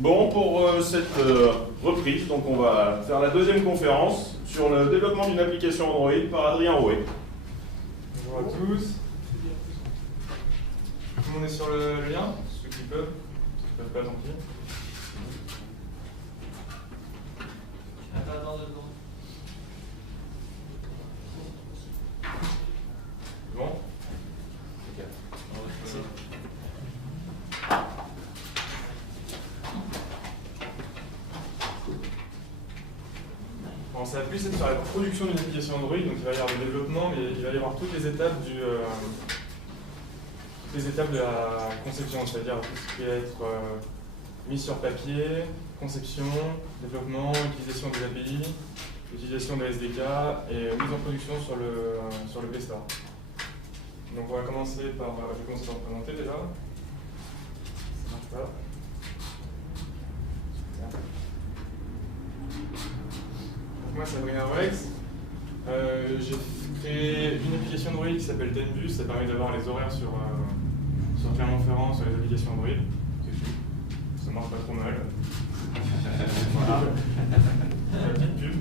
Bon, pour cette reprise, donc on va faire la deuxième conférence sur le développement d'une application Android par Adrien Rouet. Bonjour à tous. Tout le monde est sur le lien? Ceux qui peuvent pas, tant pis. Attends 2 secondes. Bon. Bon, ça va plus être sur la production d'une application Android, donc il va y avoir le développement, mais il va y avoir toutes les étapes de la conception, c'est-à-dire tout ce qui va être mis sur papier, conception, développement, utilisation des API, utilisation des SDK et mise en production sur le Play Store. Donc on va commencer par, je vais commencer par me présenter déjà. Ça marche pas. Moi c'est Adrien Rouet. J'ai créé une application Android qui s'appelle Tenbus, ça permet d'avoir les horaires sur Clermont-Ferrand, sur les applications Android. Ça marche pas trop mal. Voilà. La petite pub.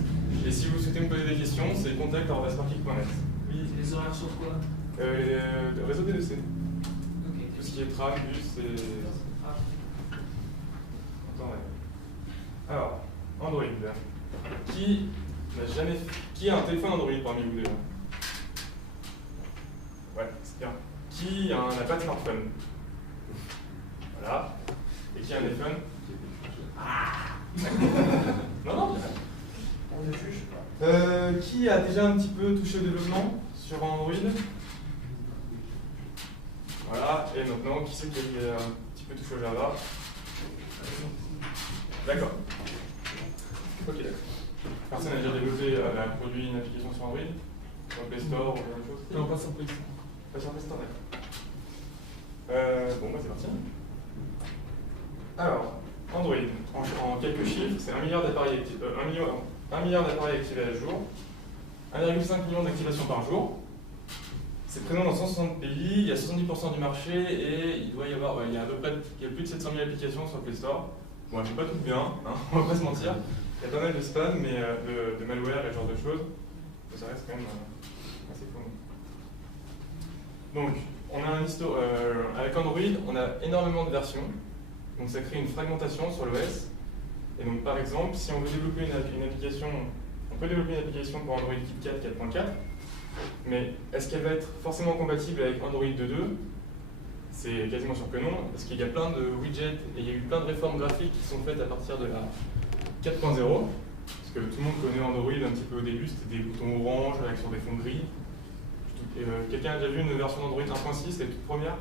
Et si vous souhaitez me poser des questions, c'est contact@sparkit.net. Oui, les horaires sur quoi? Le réseau DDC. Ok. Tout ce qui est tram, bus et. Attendez. Alors, Android. Qui a un téléphone Android parmi vous déjà? Ouais, c'est bien. Qui n'a pas de smartphone? Voilà. Et qui a un iPhone? Non, non. On ne juge pas. Qui a déjà un petit peu touché au développement sur Android? Voilà. Et maintenant, qui c'est qui a un petit peu touché au Java? D'accord. Ok, d'accord. Personne n'a déjà développé, a produit une application sur Android? Sur le Play Store ou quelque chose? Non, pas sur Play Store. Pas sur Play Store, d'accord. Bon, bah c'est parti. Alors, Android, en quelques chiffres, c'est 1 milliard d'appareils activés, 1 milliard d'appareils activés à jour, 1,5 million d'activations par jour. C'est présent dans 160 pays, il y a 70% du marché et il doit y avoir, il y a à peu près plus de 700 000 applications sur le Play Store. Bon, elles ne sont pas toutes bien, hein, on va pas se mentir. Il y a pas mal de spam, mais de malware et ce genre de choses. Mais ça reste quand même assez fourni. Donc, on a avec Android, on a énormément de versions. Donc ça crée une fragmentation sur l'OS. Et donc par exemple, si on veut développer une application, on peut développer une application pour Android KitKat 4.4, mais est-ce qu'elle va être forcément compatible avec Android 2.2? C'est quasiment sûr que non, parce qu'il y a plein de widgets et il y a eu plein de réformes graphiques qui sont faites à partir de la 4.0, parce que tout le monde connaît Android un petit peu au début, c'était des boutons orange avec sur des fonds gris. Quelqu'un a déjà vu une version d'Android 1.6, la toute première?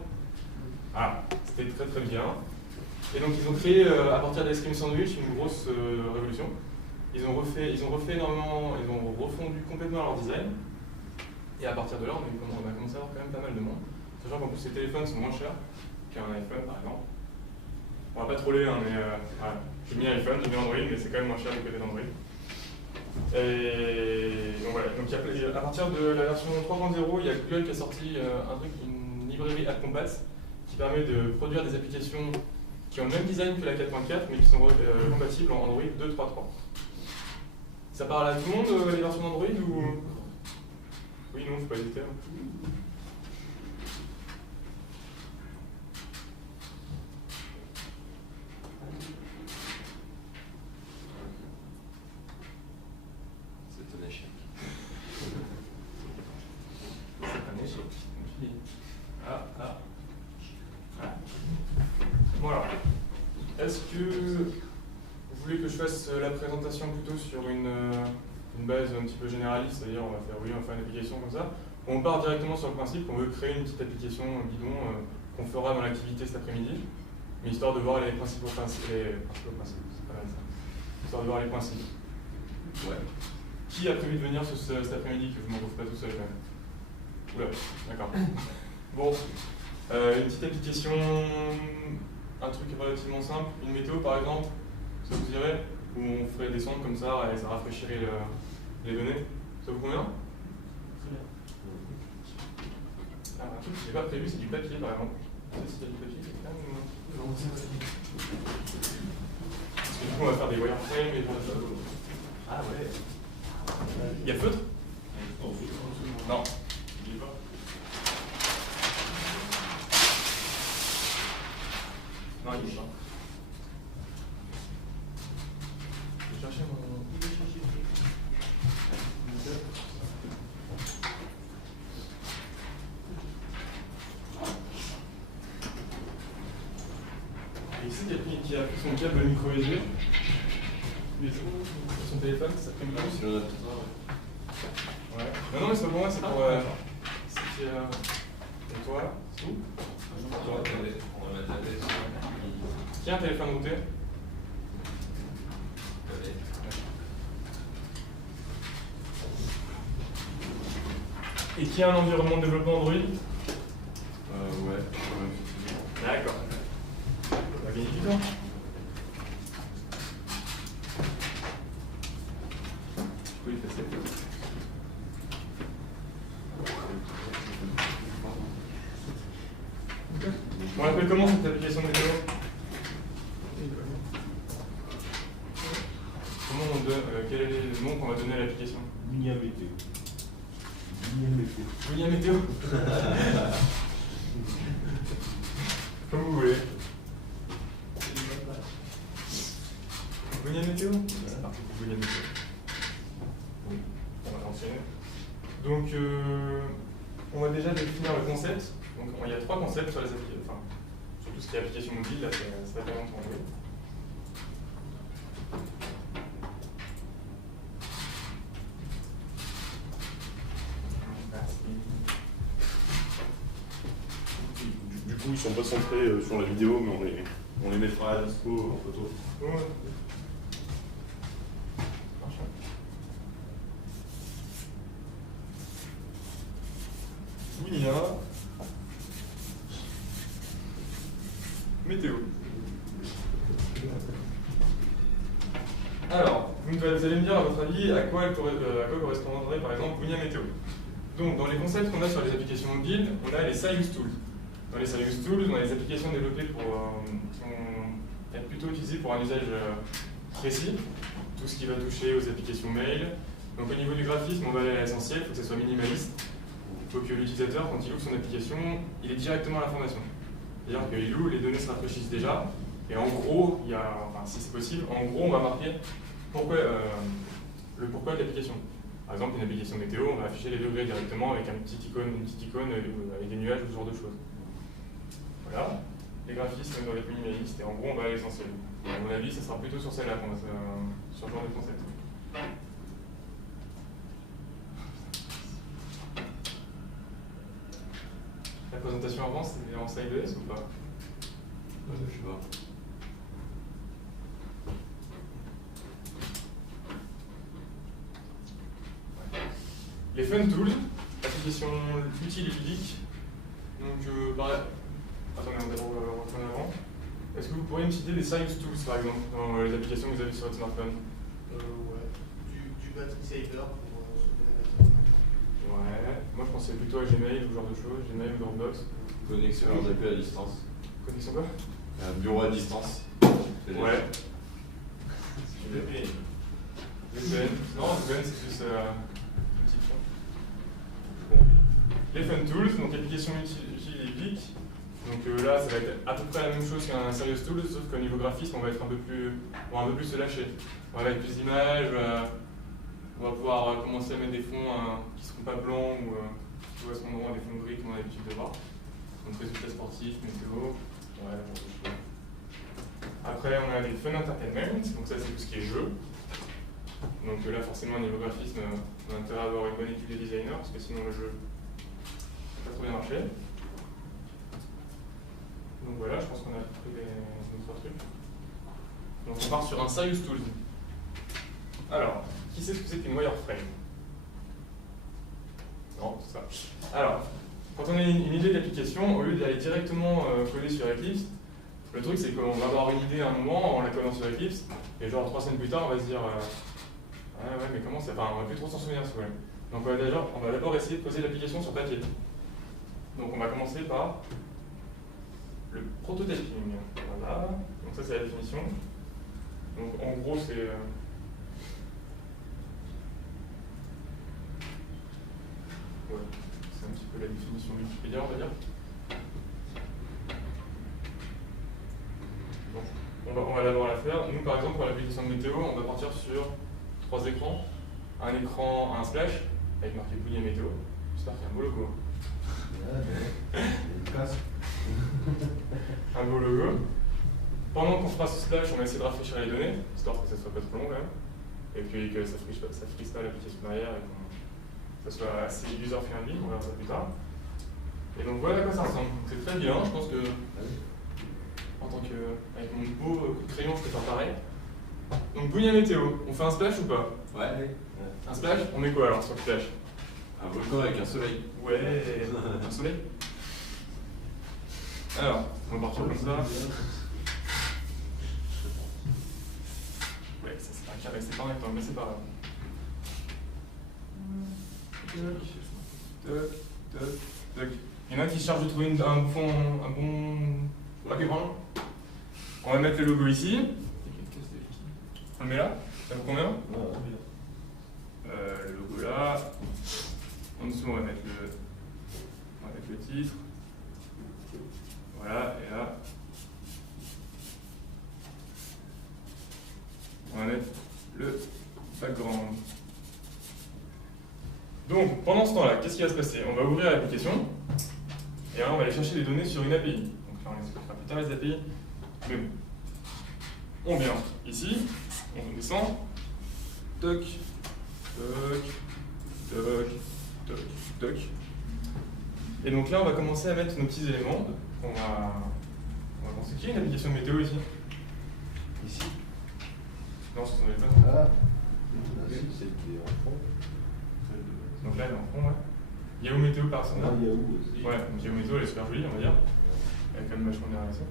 Ah, c'était très très bien. Et donc ils ont créé, à partir de l'Ice Cream Sandwich, une grosse révolution. Ils ont refait énormément, ils ont refondu complètement leur design. Et à partir de là, on a commencé à avoir quand même pas mal de monde. Sachant qu'en plus, ces téléphones sont moins chers qu'un iPhone, par exemple. On va pas troller, hein, mais voilà. J'ai mis iPhone, j'ai mis Android, mais c'est quand même moins cher du côté d'Android. Et donc voilà, donc à partir de la version 3.0, il y a Google qui a sorti une librairie AppCompats qui permet de produire des applications qui ont le même design que la 4.4 mais qui sont compatibles en Android 2.3.3. Ça parle à tout le monde les versions d'Android ou... Oui, non, faut pas hésiter. C'est un échec. C'est un échec. Voilà. Est-ce que vous voulez que je fasse la présentation plutôt sur une base un petit peu généraliste, c'est-à-dire on va faire une application comme ça, ou on part directement sur le principe qu'on veut créer une petite application bidon qu'on fera dans l'activité cet après-midi, mais histoire de voir les principaux principes, c'est pas mal ça. Histoire de voir les principes. Ouais. Qui a prévu de venir cet après-midi, que je ne m'en trouve pas tout seul quand même? Oula, d'accord. Bon, une petite application, un truc relativement simple, une météo par exemple, ça vous dirait? Où on ferait des sondes comme ça et ça rafraîchirait les données. Ça vous convient? Très bien. Alors, un truc que je n'ai pas prévu, c'est du papier par exemple. Tu sais s'il y a du papier, c'est quand même... coup, on va faire des wireframes et tout ça. Ah ouais. Il y a feutre? Non. Il est pas. Non, il est pas. Je vais chercher mon. Et ici, qui a pris son câble micro SD. Son téléphone, ça fait une plus. Ouais. Non, non, mais c'est pas pour moi, c'est pour. C'est et toi, c'est où? Qui a un téléphone routé? Et qui a un environnement de développement Android? Ouais. D'accord. On va gagner du temps. Oui, c'est ça. On l'appelle comment cette application météo? Comment on donne, quel est le nom qu'on va donner à l'application? William Météo. William Météo. Comme vous voulez. William Météo? C'est parti pour William Météo. On va enchaîner. Donc, on va déjà définir le concept. Donc, il y a 3 concepts sur les applications. Enfin, sur tout ce qui est application mobile, là, ça va pas longtemps. Du coup, ils sont pas centrés sur la vidéo, mais on les mettra à dispo en photo. Ouais. William Météo. Alors, vous allez me dire à votre avis à quoi correspondrait par exemple William Météo. Donc, dans les concepts qu'on a sur les applications mobiles, on a les Science Tools. Dans les Science Tools, on a les applications développées qui vont être plutôt utilisées pour un usage précis, tout ce qui va toucher aux applications mail. Donc, au niveau du graphisme, on va aller à l'essentiel, il faut que ce soit minimaliste. Il faut que l'utilisateur, quand il ouvre son application, il ait directement l'information. C'est-à-dire qu'il ouvre, les données se rafraîchissent déjà, et en gros, enfin, si c'est possible, en gros, on va marquer le pourquoi de l'application. Par exemple, une application météo, on va afficher les degrés directement avec une petite icône avec des nuages ou ce genre de choses. Voilà. Les graphismes doivent être minimalistes, et en gros, on va à l'essentiel. À mon avis, ça sera plutôt sur celle-là, sur ce genre de concept. La présentation avant, c'était en slide ES ou pas? Je sais pas. Les Fun Tools, applications utiles et ludiques. Donc, pareil. Attendez, on va d'abord reprendre avant. Est-ce que vous pourriez me citer des Science Tools, par exemple, dans les applications que vous avez sur votre smartphone? Ouais. Du battery saver pour Ouais. Moi, je pensais plutôt à Gmail ou ce genre de choses, Gmail ou Dropbox. Connexion RDP à distance. Connexion quoi? Un bureau à distance. Ouais. VPN. Non, VPN, c'est plus une petite chose. Bon. Les Fun Tools, donc applications utiles et ludiques. Donc là, ça va être à peu près la même chose qu'un Serious Tool, sauf qu'au niveau graphisme, on va être un peu plus se lâcher. On va mettre plus d'images, on va pouvoir commencer à mettre des fonds qui ne seront pas blancs ou qui correspondront à des fonds gris comme on a l'habitude de voir. Donc résultats sportifs, météo, ouais, genre de choses. Après, on a les Fun Entertainment, donc ça c'est tout ce qui est jeu. Donc là, forcément, au niveau graphisme, on a intérêt à avoir une bonne équipe de designers, parce que sinon le jeu n'a pas trop bien marché. Donc voilà, je pense qu'on a pris nos 3 trucs. Donc on part sur un Serious Tools. Alors, qui sait ce que c'est qu'une wireframe? Non, c'est ça. Alors, quand on a une idée d'application, au lieu d'aller directement coder sur Eclipse, le truc c'est qu'on va avoir une idée à un moment en la codant sur Eclipse, et genre 3 semaines plus tard, on va se dire ouais, mais comment c'est? Enfin, on va plus trop s'en souvenir, si vous voulez. Donc on va d'abord essayer de poser l'application sur papier. Donc on va commencer par le prototyping. Voilà, donc ça c'est la définition. Donc en gros, c'est ouais, c'est un petit peu la définition Wikipédia, on va dire. Bon, on va d'abord la faire. Nous, par exemple, pour l'application de météo, on va partir sur 3 écrans. Un écran, un splash, avec marqué Bouillet météo. J'espère qu'il y a un beau logo. Un beau logo. Pendant qu'on fera ce splash, on va essayer de rafraîchir les données, histoire que ça soit pas trop long quand même. Et puis que ça ne frise pas l'application derrière et que ça soit assez user-friendly, on verra ça plus tard. Et donc voilà à quoi ça ressemble. C'est très bien, je pense que en tant que avec mon beau coup de crayon, je peux faire pareil. Donc Bouillet météo, on fait un splash ou pas? Ouais. Un splash? On met quoi alors sur le splash? Un volcan avec un soleil. Ouais, un soleil. Alors, on va partir comme ça. Ouais, ça c'est un carré, c'est pas un rectangle, mais c'est pas grave. Toc. Il y en a qui cherchent de trouver un bon background. On va mettre le logo ici. On le met là. Ça vaut combien? Le logo là. En dessous, on va mettre le titre. Voilà, et là, on va mettre le background. Donc, pendant ce temps-là, qu'est-ce qui va se passer? On va ouvrir l'application, et là, on va aller chercher des données sur une API. Donc là, on expliquera plus tard les API. Mais bon, on vient ici, on descend, toc, toc, toc, toc, toc. Et donc là, on va commencer à mettre nos petits éléments. On va penser qu'il y a une application de météo ici. Ici? Non, ce sont les bonnes. Ah, c'était en fond. Donc là, elle est en fond, ouais. Yahoo Météo par exemple. Ah, Yahoo aussi. Ouais, donc Yahoo Météo, elle est super jolie, on va dire. Elle est quand même vachement derrière ça.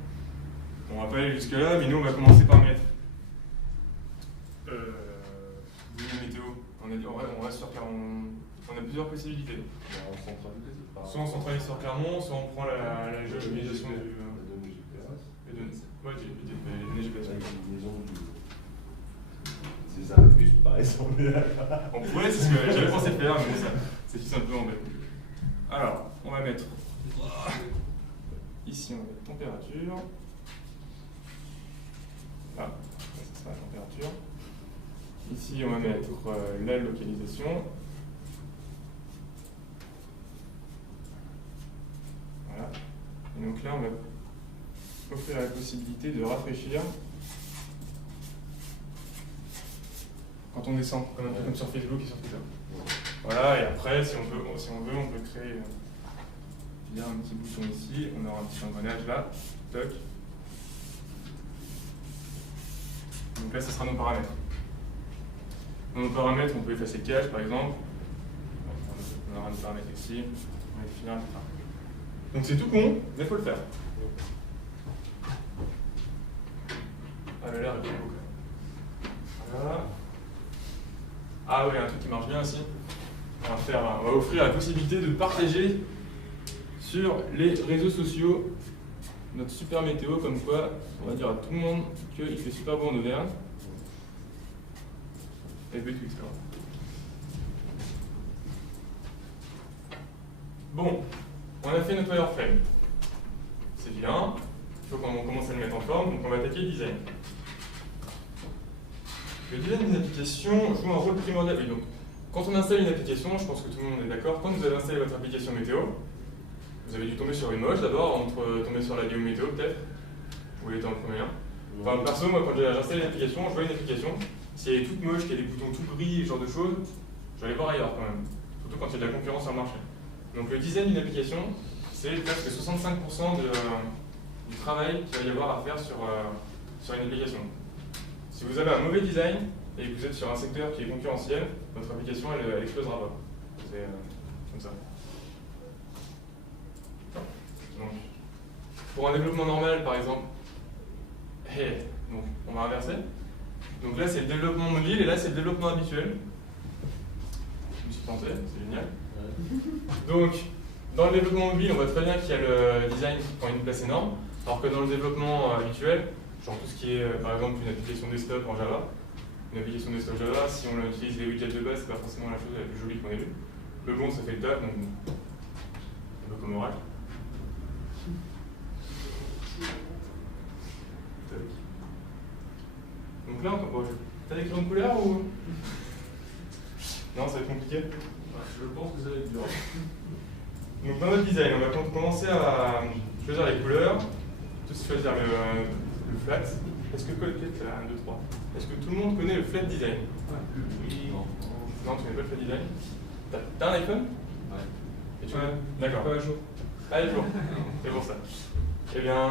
Bon, on va pas aller jusque là, mais nous, on va commencer par mettre. Bouillet météo. On reste sur Clermont. On a plusieurs possibilités. Soit on centralise sur Clermont, soit on prend la géolocalisation du. Les données GPS. Les maisons des arabus, par exemple. On pourrait, c'est ce que j'avais pensé faire, mais ça, c'est juste un peu embêtant. Alors, on va mettre. Ici, on va mettre température. Là, ça sera la température. Ici, on va mettre la localisation. Voilà. Et donc là, on va offrir la possibilité de rafraîchir quand on descend, comme sur Facebook et sur Twitter. Voilà, et après, si on veut, on peut créer un petit bouton ici, on aura un petit engrenage là, toc. Donc là, ce sera nos paramètres. Dans nos paramètres, on peut effacer le cache par exemple. On aura nos paramètres ici, on va finir, etc. Donc c'est tout con, mais il faut le faire. Ah, l'air est bien beau quand même. Voilà. Ah oui, un truc qui marche bien aussi. On va offrir la possibilité de partager sur les réseaux sociaux notre super météo, comme quoi on va dire à tout le monde qu'il fait super beau en Auvergne. Et puis Twitter. Bon, on a fait notre wireframe. C'est bien. Il faut qu'on commence à le mettre en forme, donc on va attaquer le design. Le design d'une application joue un rôle primordial. Oui, donc, quand on installe une application, je pense que tout le monde est d'accord, quand vous avez installé votre application météo, vous avez dû tomber sur une moche d'abord, entre tomber sur la Yahoo Météo peut-être, ou elle était en première. Enfin, perso, moi quand j'ai installé l'application, je vois une application, si elle est toute moche, qu'il y a des boutons tout gris, ce genre de choses, je vais aller voir ailleurs quand même. Surtout quand il y a de la concurrence sur le marché. Donc le design d'une application, c'est presque 65% du travail qu'il va y avoir à faire sur une application. Si vous avez un mauvais design et que vous êtes sur un secteur qui est concurrentiel, votre application elle explosera pas. C'est comme ça. Donc, pour un développement normal par exemple, donc on va inverser. Donc là c'est le développement mobile et là c'est le développement habituel. Je me suis planté, c'est génial. Donc, dans le développement mobile, on voit très bien qu'il y a le design qui prend une place énorme, alors que dans le développement habituel, genre tout ce qui est par exemple une application desktop en Java. Une application desktop Java, si on utilise les widgets de base, c'est pas forcément la chose la plus jolie qu'on ait vue. Mais bon, ça fait le taf, donc un peu comme Oracle. Donc là, t'as l'écran de couleur ou. Non, ça va être compliqué. Je pense que ça va être dur. Donc dans notre design, on va commencer à choisir les couleurs, choisir le flat. Est-ce que 1, 2, 3. Est-ce que tout le monde connaît le flat design? Oui. Non, tu connais pas le flat design? T'as un iPhone? Ouais. Et tu D'accord. Pas à jour. Ah, à jour. C'est pour ça. Eh bien,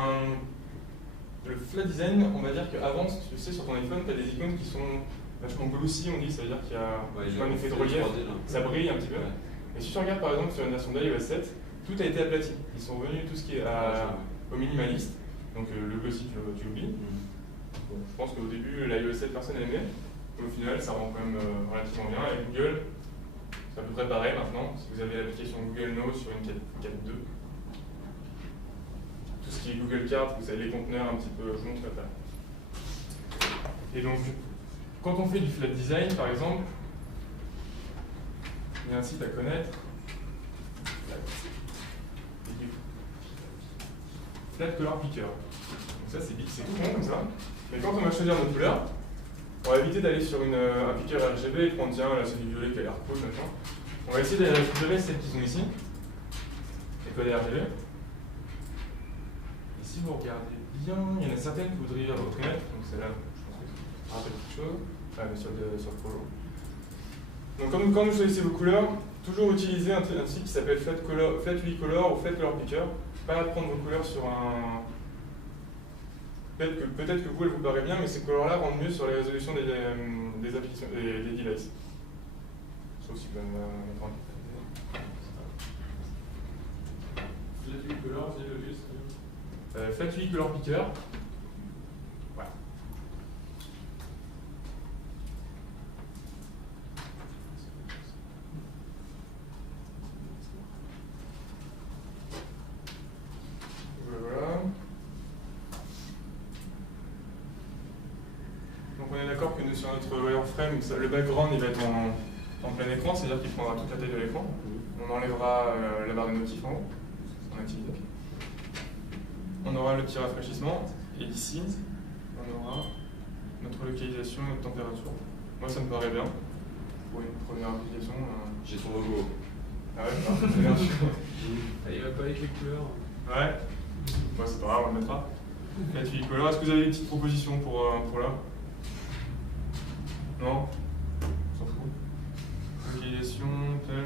le flat design, on va dire qu'avant, tu sais, sur ton iPhone, tu as des icônes qui sont vachement glossy, on dit, ça veut dire qu'il y a un effet de relief, ça brille un petit peu. Ouais. Et si tu regardes par exemple sur une version d'iOS 7, tout a été aplati. Ils sont revenus tout ce qui est au minimaliste. Donc le glossy, tu oublies. Bon, je pense qu'au début, l'iOS 7, personne n'aimait. Au final, ça rend quand même relativement bien. Et Google, c'est à peu près pareil maintenant. Si vous avez l'application Google Now sur une 4.2, tout ce qui est Google Card, vous avez les conteneurs un petit peu, je vous montre là. Et donc, quand on fait du flat design, par exemple, il y a un site à connaître. Flat Color Picker. Donc ça, c'est tout bon comme ça. Mais quand on va choisir notre couleur, on va éviter d'aller sur un picker RGB et prendre, tiens, là c'est du violet qui a l'air cool, machin. On va essayer d'aller récupérer celles qui sont ici, les codes RGB. Et si vous regardez bien, il y en a certaines que vous voudriez reconnaître. Donc celle-là, je pense que ça rappelle quelque chose. Ah, mais sur le projo. Donc quand vous choisissez vos couleurs, toujours utiliser un site qui s'appelle Flat UI Color ou Flat Color Picker. Pas prendre vos couleurs sur un... Peut-être que vous, elle vous paraît bien, mais ces couleurs-là rendent mieux sur les résolutions des applications, des devices. Sauf si vous pouvez mettre en... Flat UI Color, c'est le juste. Flat UI Color Picker. Voilà. Voilà. Donc on est d'accord que sur notre wireframe, le background il va être en plein écran, c'est-à-dire qu'il prendra toute la taille de l'écran. On enlèvera la barre de notif en haut, on active. On aura le petit rafraîchissement, et ici, on aura notre localisation et notre température. Moi ça me paraît bien, pour une première application. J'ai son logo. Ah ouais, c'est bien sûr. Il va pas avec les couleurs. Ouais, bon, c'est pas grave, on le mettra. Flat UI Color, est-ce que vous avez des petites propositions pour là? Non? On s'en fout. Localisation, tel.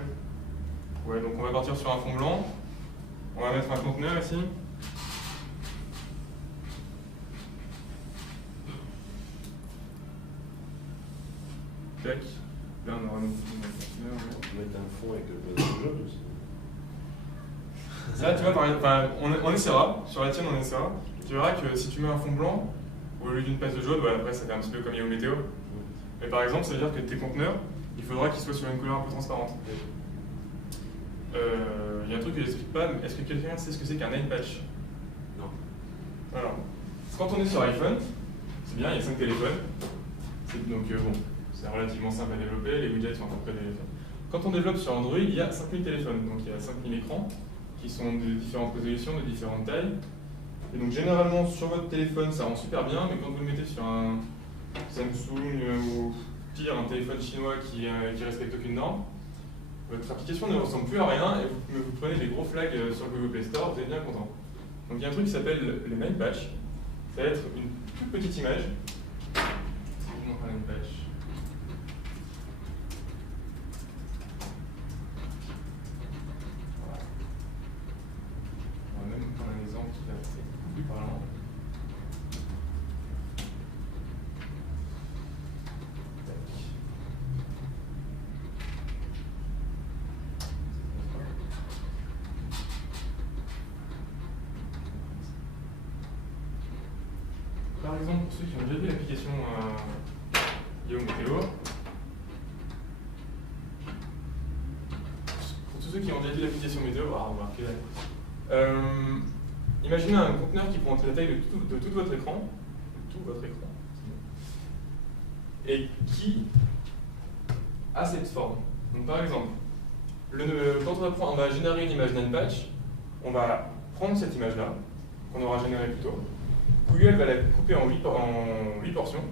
Ouais, donc on va partir sur un fond blanc. On va mettre un conteneur ici. Tac. Là on aura notre conteneur. On peut mettre un fond avec le base jaune aussi. Là, tu vois, on essaiera. Sur la tienne, on essaiera. Tu verras que si tu mets un fond blanc, au lieu d'une passe de jaune, après ça fait un petit peu comme Yahoo Météo. Mais par exemple, ça veut dire que tes conteneurs, il faudra qu'ils soient sur une couleur un peu transparente. Il y a un truc que je n'explique pas, mais est-ce que quelqu'un sait ce que c'est qu'un name patch? Non. Alors, quand on est sur iPhone, c'est bien, il y a 5 téléphones. Donc bon, c'est relativement simple à développer, les widgets sont à peu près développés. Quand on développe sur Android, il y a 5000 téléphones, donc il y a 5000 écrans qui sont de différentes résolutions, de différentes tailles. Et donc généralement sur votre téléphone ça rend super bien, mais quand vous le mettez sur un Samsung ou pire un téléphone chinois qui respecte aucune norme, votre application ne ressemble plus à rien et vous prenez des gros flags sur le Google Play Store, vous êtes bien content. Donc il y a un truc qui s'appelle le name patch. Ça va être une toute petite image. Je vous montre un name patch. Voilà. On va même prendre un exemple qui est assez plus parlant. Par exemple, pour ceux qui ont déjà vu l'application Yahoo Météo, pour tous ceux qui ont déjà vu l'application Météo, on va marquer là. Imaginez un conteneur qui prend la taille de tout votre écran, tout votre écran, et qui a cette forme. Donc par exemple, quand on va générer une image NamePatch, on va prendre cette image-là, qu'on aura générée plus tôt. Google va la couper en 8 portions.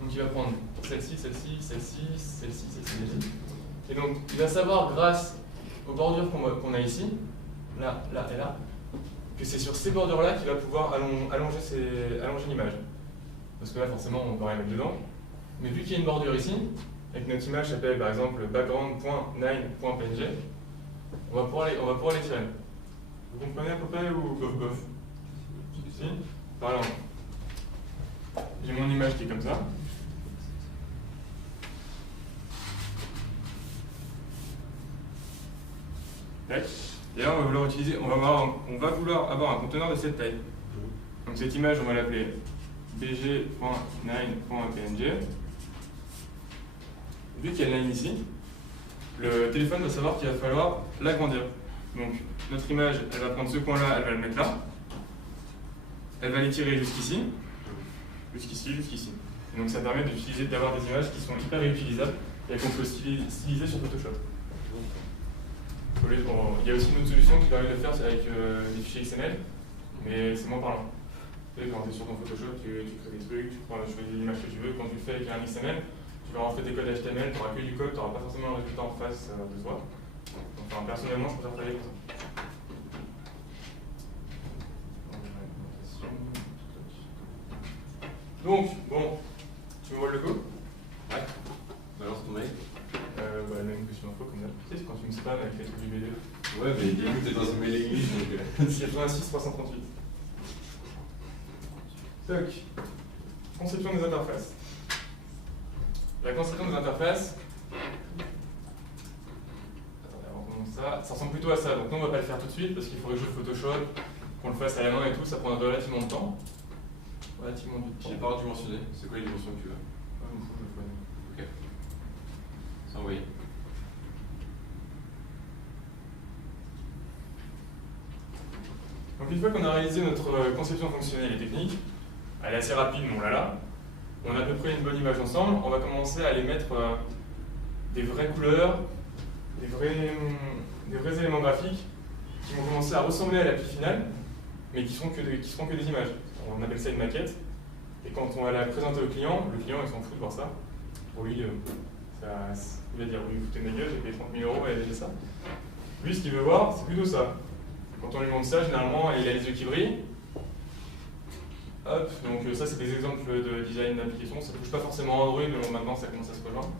Donc il va prendre celle-ci, celle-ci, celle-ci, celle-ci, celle-ci. Et donc il va savoir, grâce aux bordures qu'on a ici, là, là et là, que c'est sur ces bordures-là qu'il va pouvoir allonger l'image. Parce que là, forcément, on ne peut rien mettre dedans. Mais vu qu'il y a une bordure ici, et que notre image s'appelle par exemple background.9.png, on va pouvoir les tirer. Vous comprenez à peu près ou bof? Si? Par exemple, j'ai mon image qui est comme ça. Tac. Et là, on va vouloir avoir un conteneur de cette taille. Donc cette image, on va l'appeler bg.9.png. Vu qu'il y a une line ici, le téléphone va savoir qu'il va falloir l'agrandir. Donc notre image, elle va prendre ce coin-là, elle va le mettre là. Elle va l'étirer jusqu'ici, jusqu'ici, jusqu'ici. Et donc ça permet d'avoir des images qui sont hyper réutilisables et qu'on peut styliser sur Photoshop. Il y a aussi une autre solution qui permet de le faire avec des fichiers XML, mais c'est moins parlant. Quand tu es sur ton Photoshop, tu crées des trucs, tu choisis l'image que tu veux. Quand tu le fais avec un XML, tu vas rentrer tes codes HTML, tu n'auras que du code, tu n'auras pas forcément le résultat en face de toi. Enfin, personnellement, je préfère travailler comme ça. Donc, bon, tu me vois le logo? Ouais. Balance ton mail. La même que sur info, comme ça. Tu sais, c'est quand tu me spams avec les trucs du BD. Ouais, mais dis-nous que t'es dans une mail English, donc. 86 338. Toc. Conception des interfaces. La conception des interfaces. Attendez, avant qu'on commence ça ressemble plutôt à ça. Donc, nous, on ne va pas le faire tout de suite parce qu'il faudrait que je Photoshop, qu'on le fasse à la main et tout. Ça prend relativement de temps. Relativement du temps. J'ai pas redimensionné. C'est quoi les dimensions que tu veux? Ah, bon, je le fais. Ok. C'est envoyé. Donc une fois qu'on a réalisé notre conception fonctionnelle et technique, elle est assez rapide, mais on l'a là. On a à peu près une bonne image ensemble. On va commencer à aller mettre des vraies couleurs, des vrais éléments graphiques qui vont commencer à ressembler à l'appli finale, mais qui seront que des images. On appelle ça une maquette. Et quand on va la présenter au client, le client il s'en fout de voir ça. Pour lui, il va dire oui, vous foutez de ma gueule, j'ai payé 30 000 € et j'ai ça. Lui, ce qu'il veut voir, c'est plutôt ça. Quand on lui montre ça, généralement, il a les yeux qui brillent. Hop, donc ça, c'est des exemples de design d'application. Ça ne touche pas forcément Android, mais bon, maintenant, ça commence à se rejoindre.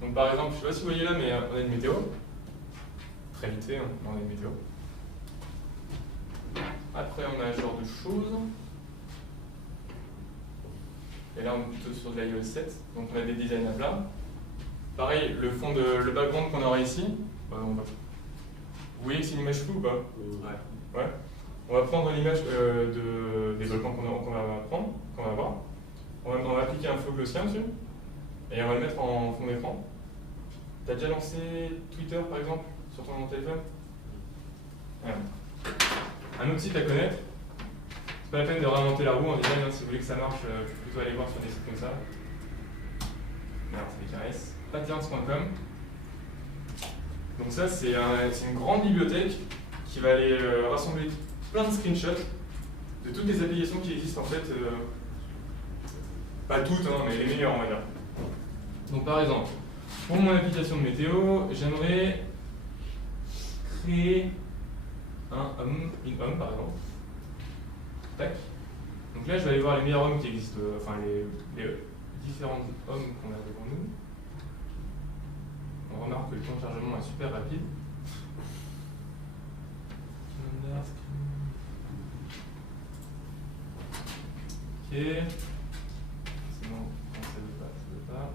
Donc par exemple, je ne sais pas si vous voyez là, mais on a une météo. Très vite fait, on a une météo. Après, on a ce genre de choses. Et là, on est plutôt sur de l'iOS 7. Donc on a des designs à plat. Pareil, le background qu'on aura ici, vous voyez que c'est une image floue ou pas? Ouais. On va prendre l'image des volcans qu'on va voir. On va appliquer un flow gaussien dessus. Et on va le mettre en fond d'écran. Tu as déjà lancé Twitter par exemple sur ton téléphone? Ouais. Un autre site à connaître. C'est pas la peine de réinventer la roue en design, si vous voulez que ça marche, je peux plutôt aller voir sur des sites comme ça. Merde, c'est des caresses. Patterns.com. Donc ça, c'est une grande bibliothèque qui va aller rassembler plein de screenshots de toutes les applications qui existent en fait. Pas toutes, hein, mais les meilleures on va dire. Donc par exemple, pour mon application de météo, j'aimerais créer une homme par exemple. Tac. Donc là, je vais aller voir les meilleurs hommes qui existent, enfin les différents hommes qu'on a devant nous. On remarque que le temps de chargement est super rapide. Ok. Sinon, ça ne veut pas, ça ne veut pas.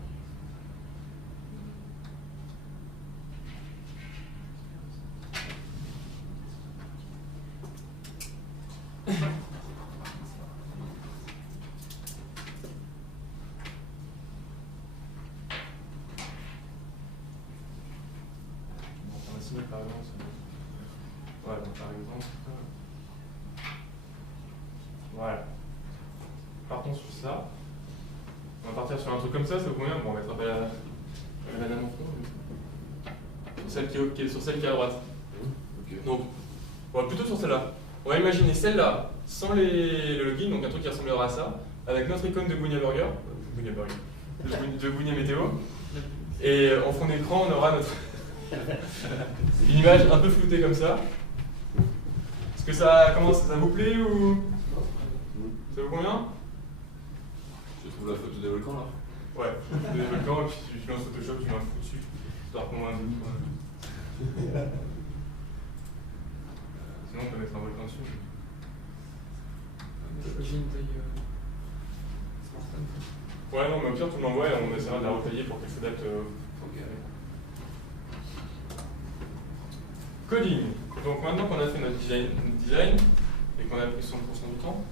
Par exemple, voilà, donc par exemple, voilà. Partons sur partir sur un truc comme ça vous convient? Bon, on va mettre un peu la dame en fond. Sur celle qui est à droite. Ok. Donc, on va plutôt sur celle-là. On va imaginer celle-là sans le login, donc un truc qui ressemblera à ça, avec notre icône de Gounia Burger, de Gounia Météo. Et en fond d'écran, on aura une image un peu floutée comme ça. Est-ce que ça vous plaît ou ça vous convient? Je trouve la photo des volcans là. Ouais, des volcans, et puis tu lances Photoshop, tu mets un fou dessus, histoire qu'on voit un peu. Sinon, on peut mettre un volcan dessus. J'ai une taille smartphone. Ouais, non, mais au pire, tu m'envoies et on essaiera de la retailler pour qu'elle s'adapte. Ok. Coding. Donc maintenant qu'on a fait notre design et qu'on a pris 100% du temps,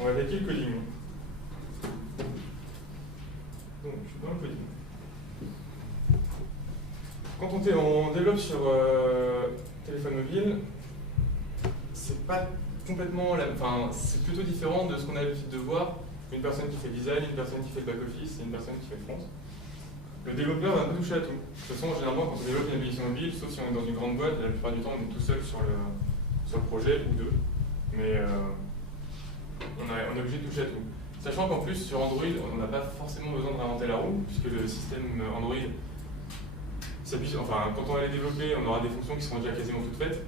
on va attaquer le coding. Donc, je suis dans le coding. Quand on développe sur téléphone mobile, c'est pas complètement c'est plutôt différent de ce qu'on a l'habitude de voir. Une personne qui fait le design, une personne qui fait le back-office et une personne qui fait le front. Le développeur va un peu toucher à tout. De toute façon, généralement, quand on développe une application mobile, sauf si on est dans une grande boîte, la plupart du temps, on est tout seul sur le projet ou deux. Mais on est obligé de toucher à tout. Sachant qu'en plus, sur Android, on n'a pas forcément besoin de réinventer la roue, puisque le système Android s'appuie. Enfin, quand on va les développer, on aura des fonctions qui seront déjà quasiment toutes faites.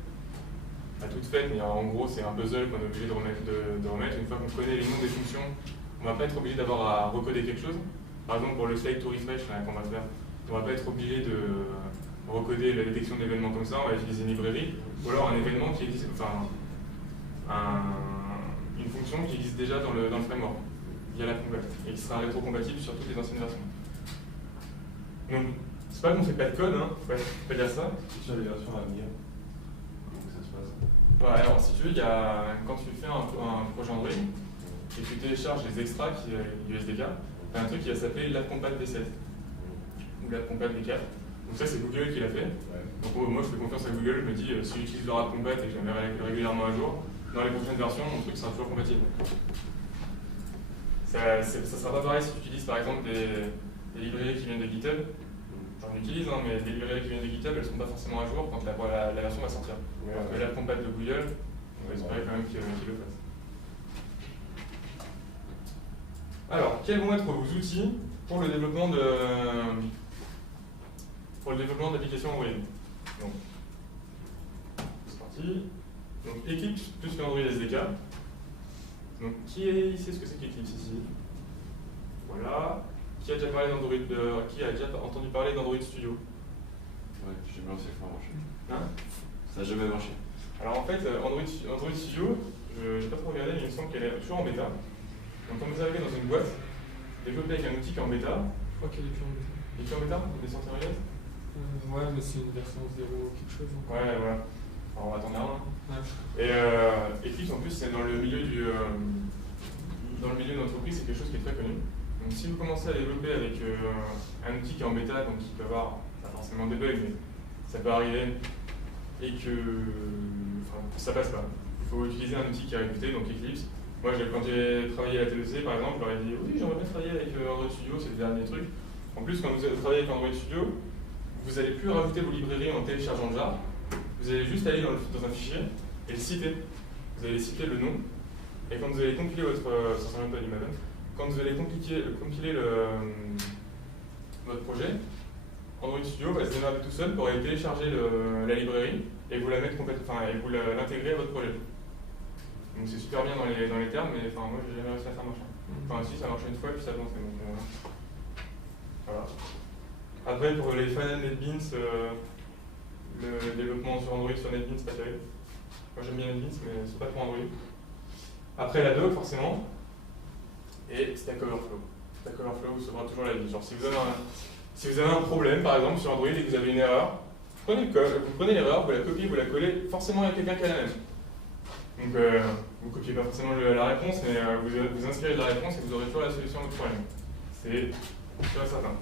Pas toutes faites, mais en gros, c'est un puzzle qu'on est obligé de remettre. Une fois qu'on connaît les noms des fonctions, on ne va pas être obligé d'avoir à recoder quelque chose. Par exemple, pour le slide to refresh qu'on va faire, on ne va pas être obligé de recoder la détection d'événements comme ça, on va utiliser une librairie, ou alors un événement qui existe, une fonction qui existe déjà dans le framework, via la compat, et qui sera rétrocompatible sur toutes les anciennes versions. Donc, c'est pas qu'on ne fait pas de code, hein, faut pas dire ça. Sur les versions à venir, comment ça se passe? Ouais, alors si tu veux, quand tu fais un projet Android, et tu télécharges les extras du SDK, tu as un truc qui va s'appeler l'AppCompat V16 ou l'AppCompat V4. Donc ça, c'est Google qui l'a fait. Ouais. Donc moi, je fais confiance à Google, je me dis, si j'utilise leur AppCompat et que je la mets régulièrement à jour, dans les prochaines versions, mon truc sera toujours compatible. Ça sera pas pareil si tu utilises par exemple des librairies qui viennent de GitHub. J'en utilise, hein, mais les librairies qui viennent de GitHub, elles ne sont pas forcément à jour quand la version va sortir. Ouais, Alors que l'AppCompat de Google, on va espérer quand même qu'il le fasse. Alors, quels vont être vos outils pour le développement d'applications Android? Donc, c'est parti. Donc, Eclipse plus qu'Android SDK. Donc, qui sait ce que c'est qu'Eclipse ici? Voilà. Qui a déjà entendu parler d'Android Studio? Ouais, j'ai jamais réussi à faire marcher. Hein? Ça n'a jamais marché. Alors en fait, Android Studio, je n'ai pas trop regardé, mais il me semble qu'elle est toujours en bêta. Donc quand vous arrivez dans une boîte, développée avec un outil qui est en bêta, Je crois qu'elle est plus en bêta. il est plus en bêta? Il est sorti en iOS? Ouais, mais c'est une version 0 quelque chose. Hein. Ouais, voilà. Alors on va attendre un. Ouais. Et Eclipse, en plus, c'est dans le milieu de l'entreprise, c'est quelque chose qui est très connu. Donc si vous commencez à développer avec un outil qui est en bêta, donc qui peut avoir, pas forcément des bugs, mais ça peut arriver, et que ça passe pas. Il faut utiliser un outil qui est réputé, donc Eclipse. Moi, quand j'ai travaillé à la TEC, par exemple, je leur ai dit oui, j'aimerais bien travailler avec Android Studio, c'est le dernier truc. En plus, quand vous travaillez avec Android Studio, vous n'allez plus rajouter vos librairies en téléchargeant le jar. Vous allez juste aller dans un fichier et le citer. Vous allez citer le nom. Et quand vous allez compiler votre. Ça ressemble un peu à du Maven. Quand vous allez compiler votre projet, Android Studio va se démarrer tout seul pour aller télécharger la librairie et vous la mettre et vous l'intégrer à votre projet. Donc c'est super bien dans les termes, mais moi j'ai jamais réussi à faire marcher. Enfin si, ça a marché une fois et puis ça a lancé. Donc voilà. Après pour les fans de NetBeans, le développement sur Android sur NetBeans c'est pas terrible. Moi j'aime bien NetBeans mais c'est pas pour Android. Après la doc forcément. Et Stack Overflow. Stack Overflow vous sauvera toujours la vie. Genre si vous avez un problème par exemple sur Android et que vous avez une erreur, prenez le code, vous prenez l'erreur, vous la copiez, vous la collez, forcément il y a quelqu'un qui a la même. Donc vous ne copiez pas forcément la réponse, mais vous inspirez de la réponse et vous aurez toujours la solution à votre problème. C'est sûr et certain.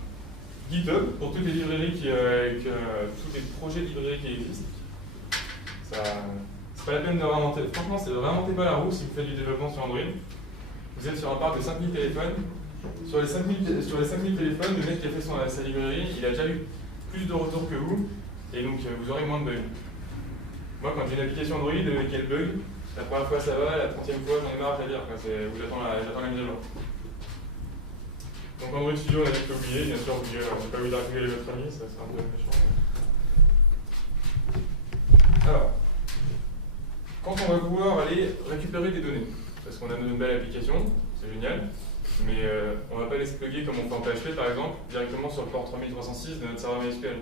GitHub, pour toutes les librairies tous les projets de librairies qui existent, c'est pas la peine de réinventer. Franchement, c'est ne réinventez pas la roue si vous faites du développement sur Android. Vous êtes sur un parc de 5000 téléphones, Sur les 5000 téléphones, le mec qui a fait sa librairie, il a déjà eu plus de retours que vous, et donc vous aurez moins de bugs. Moi, quand j'ai une application Android et qu'elle bug, la première fois ça va, la 30e fois j'en ai marre à dire, ou j'attends la mise à jour. Donc Android Studio, on a dit que oublié, bien sûr, on n'a pas oublié d'arriver votre ami, ça c'est un peu méchant. Alors, quand on va pouvoir aller récupérer des données, parce qu'on a une belle application, c'est génial, mais on ne va pas les plugger comme on fait en PHP par exemple, directement sur le port 3306 de notre serveur MySQL.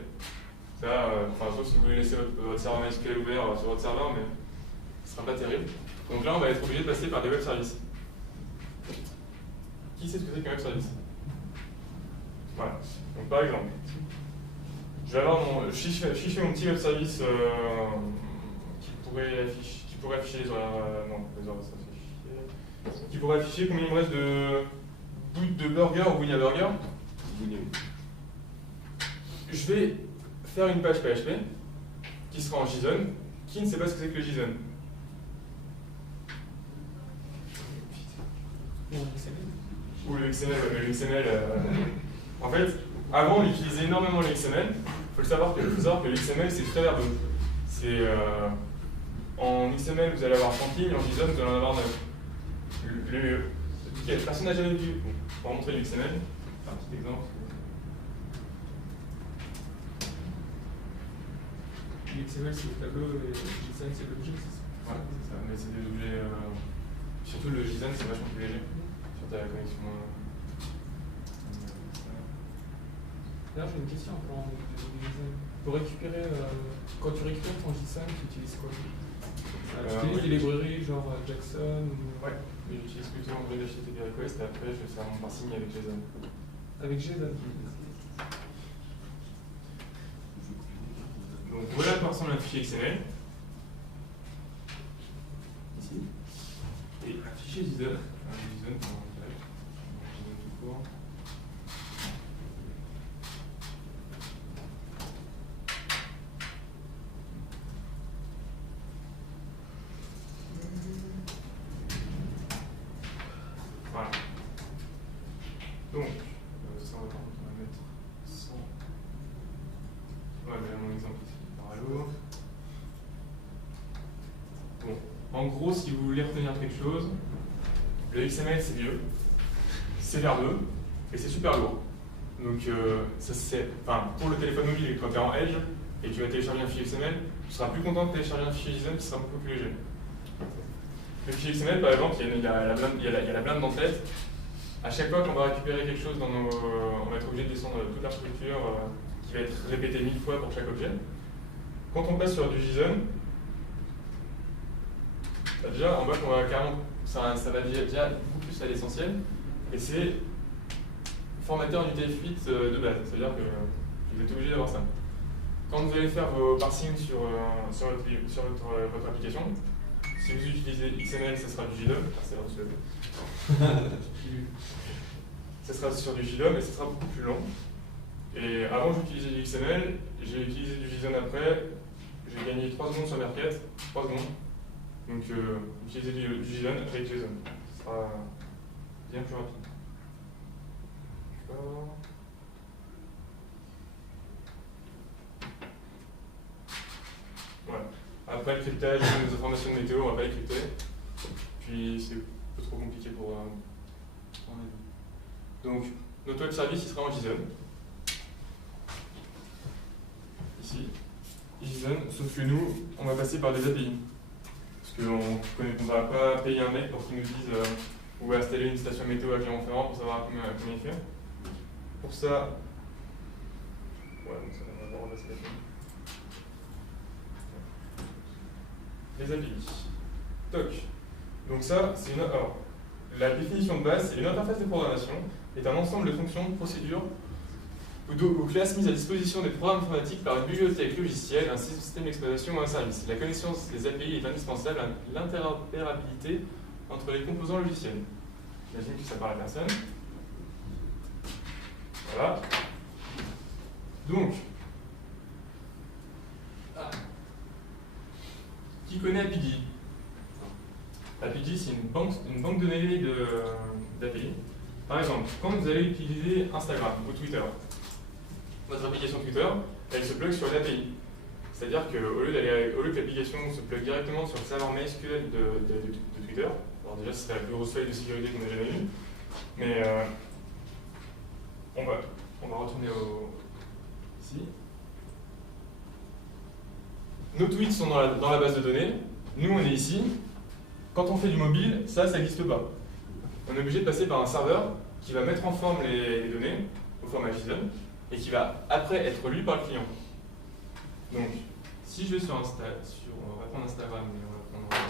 Ça, sauf si vous voulez laisser votre serveur MySQL ouvert sur votre serveur, mais ce ne sera pas terrible. Donc là, on va être obligé de passer par des web services. Qui sait ce que c'est qu'un web service? Voilà. Donc par exemple, je vais avoir si je fais mon petit web service qui pourrait afficher les horaires. Non, les horaires, ça fait chier. Qui pourrait afficher combien il me reste de burger ou Boonia Burger. Je vais faire une page PHP qui sera en JSON. Qui ne sait pas ce que c'est que le JSON? Ou le XML, mais le XML. En fait, avant on utilisait énormément le XML. Il faut savoir que le XML c'est très verbeux. En XML vous allez avoir 30 lignes, en JSON vous allez en avoir 9. Personne n'a jamais vu. Bon, on va montrer le XML. Un petit exemple. XML c'est le tableau et le JSON c'est l'objet, c'est ça? Ouais, c'est ça, mais c'est des objets. Surtout le JSON c'est vachement plus léger sur ta connexion. D'ailleurs, j'ai une question encore en JSON. Pour récupérer, quand tu récupères ton JSON, tu utilises quoi? Tu utilises des librairies genre Jackson ou... Ouais, mais j'utilise plutôt en vrai HTTP request et après je vais faire mon parsing avec JSON. Avec JSON. Donc voilà à quoi ressemble un fichier XML. Ici. Et un fichier JSON. Un JSON tout court. Voilà. Donc, ça on va mettre 100. Ouais, mais mon exemple ici. Bon, en gros, si vous voulez retenir quelque chose, le XML c'est vieux, c'est verbeux et c'est super lourd. Donc, pour le téléphone mobile, quand tu es en Edge et tu vas télécharger un fichier XML, tu seras plus content de télécharger un fichier JSON qui sera beaucoup plus léger. Le fichier XML, par exemple, il y a la blinde d'entête. À chaque fois qu'on va récupérer quelque chose on va être obligé de descendre toute la structure qui va être répétée 1000 fois pour chaque objet. Quand on passe sur du JSON, déjà en bas on va carrément, ça va déjà beaucoup plus à l'essentiel, et c'est formaté en UTF-8 de base, c'est-à-dire que vous êtes obligé d'avoir ça. Quand vous allez faire vos parsings sur votre application, si vous utilisez XML, ça sera du JDOM, ça sera sur du JDOM et ça sera beaucoup plus long. Et avant j'utilisais du XML, j'ai utilisé du JSON après, j'ai gagné 3 secondes sur mes requêtes, 3 secondes. Donc utiliser du JSON avec JSON, ce sera bien plus rapide. D'accord. Voilà. Après le cryptage, les informations de météo, on va pas les crypter. Puis c'est un peu trop compliqué pour... Donc notre web service il sera en JSON. Ici, JSON, sauf que nous, on va passer par des API. Parce qu'on ne va pas payer un mec pour qu'il nous dise où va installer une station météo à Clermont-Ferrand pour savoir combien il fait. Pour ça, ouais, donc ça va avoir la station. Les API. Toc. Donc ça, c'est une... Alors, la définition de base, c'est une interface de programmation est un ensemble de fonctions, de procédures ou classes mises à disposition des programmes informatiques par une bibliothèque logicielle, un système d'exploitation ou un service. La connaissance des API est indispensable à l'interopérabilité entre les composants logiciels. J'imagine que ça parle à personne. Voilà. Donc, qui connaît Apigee? Apigee, c'est une banque de données d'API. Par exemple, quand vous allez utiliser Instagram ou Twitter, votre application Twitter, elle se plug sur une API. C'est-à-dire qu'au lieu que l'application se plug directement sur le serveur MySQL de Twitter, alors déjà ce serait la plus grosse faille de sécurité qu'on ait jamais eue, mais on va retourner ici. Nos tweets sont dans la base de données, nous on est ici. Quand on fait du mobile, ça n'existe pas. On est obligé de passer par un serveur qui va mettre en forme les données au format JSON et qui va après être lu par le client. Donc, si je vais sur on va prendre Instagram, mais on va prendre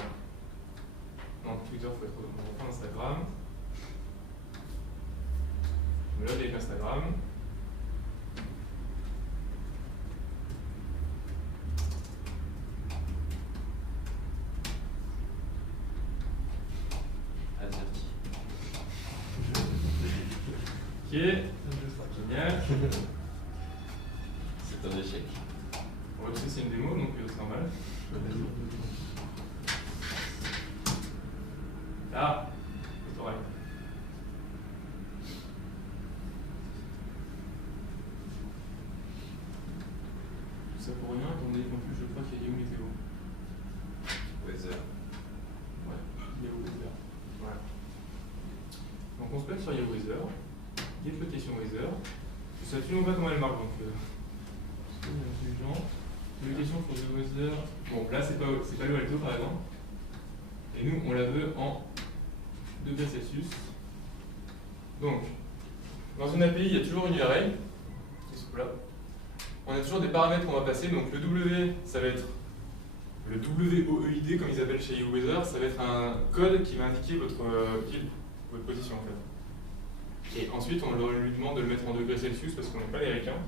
non, Twitter, on va prendre Instagram. Je me log avec Instagram. Ok, génial. C'est un échec. On va c'est une démo, donc c'est normal. Ah, c'est correct. Tout ça pour rien, attendez, en plus je crois qu'il y a Yahoo Météo. Weather. Ouais, Yahoo Weather. Voilà. Donc on se place sur Yahoo Weather. Get location Weather. Je sais absolument pas comment elle marche, donc c'est intelligent. Location pour the Weather. Bon, là c'est pas Palo Alto par exemple. Et nous on la veut en degrés Celsius. Donc, dans une API, il y a toujours une URL. Là. On a toujours des paramètres qu'on va passer. Donc le W, ça va être le WOEID comme ils appellent chez Yahoo Weather. Ça va être un code qui va indiquer votre position en fait. Et ensuite, on lui demande de le mettre en degrés Celsius parce qu'on n'est pas les ricains.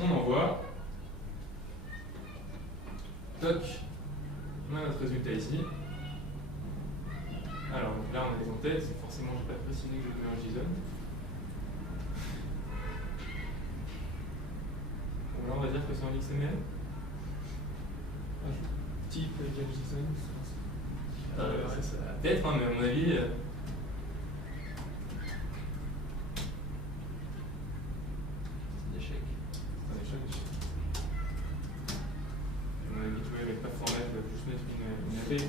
On envoie. Toc. On a notre résultat ici. Alors, donc là, on a les en-têtes. Forcément, je n'ai pas précisé que je mets un JSON. Bon, là, on va dire que c'est en XML. Type égale JSON. Peut-être, hein, mais à mon avis. Pas de format, on va juste mettre une API.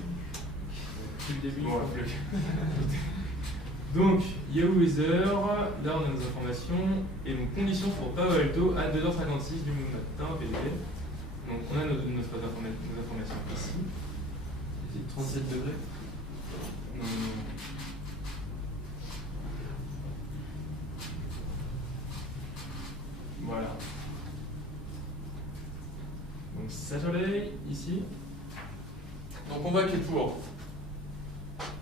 Depuis le début. Bon, donc, Yahoo Weather, là on a nos informations, et donc conditions pour Palo Alto à 2h56 du matin, PDP. Donc on a nos informations ici. C'est 37 degrés. Voilà. Donc Saturday, ici. Donc on voit que pour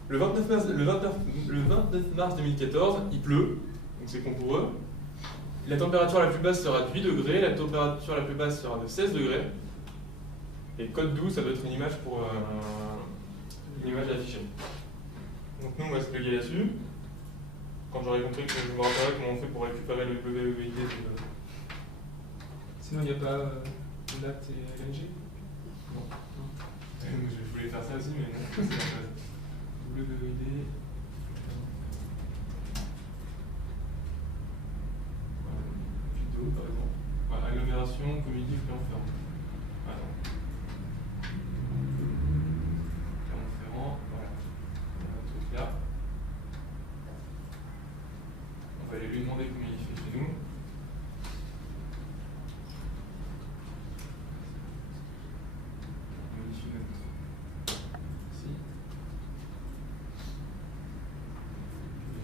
le 29 mars 2014, il pleut, donc c'est con pour eux. La température la plus basse sera de 8 degrés, la température la plus basse sera de 16 degrés. Et code 12, ça doit être une image pour une image affichée. Donc nous, on va se plugger là-dessus. Quand j'aurai compris que je me rappellerai comment on fait pour récupérer le WEID. Sinon, il n'y a pas LAT et LNG? Non. Je voulais faire ça aussi, mais non, c'est la base. WEID. Plutôt, par exemple. Voilà, agglomération, comédie, Clermont-Ferrand. Voilà. Clermont-Ferrand, voilà. On a un truc là. On va aller lui demander comment il fait chez nous.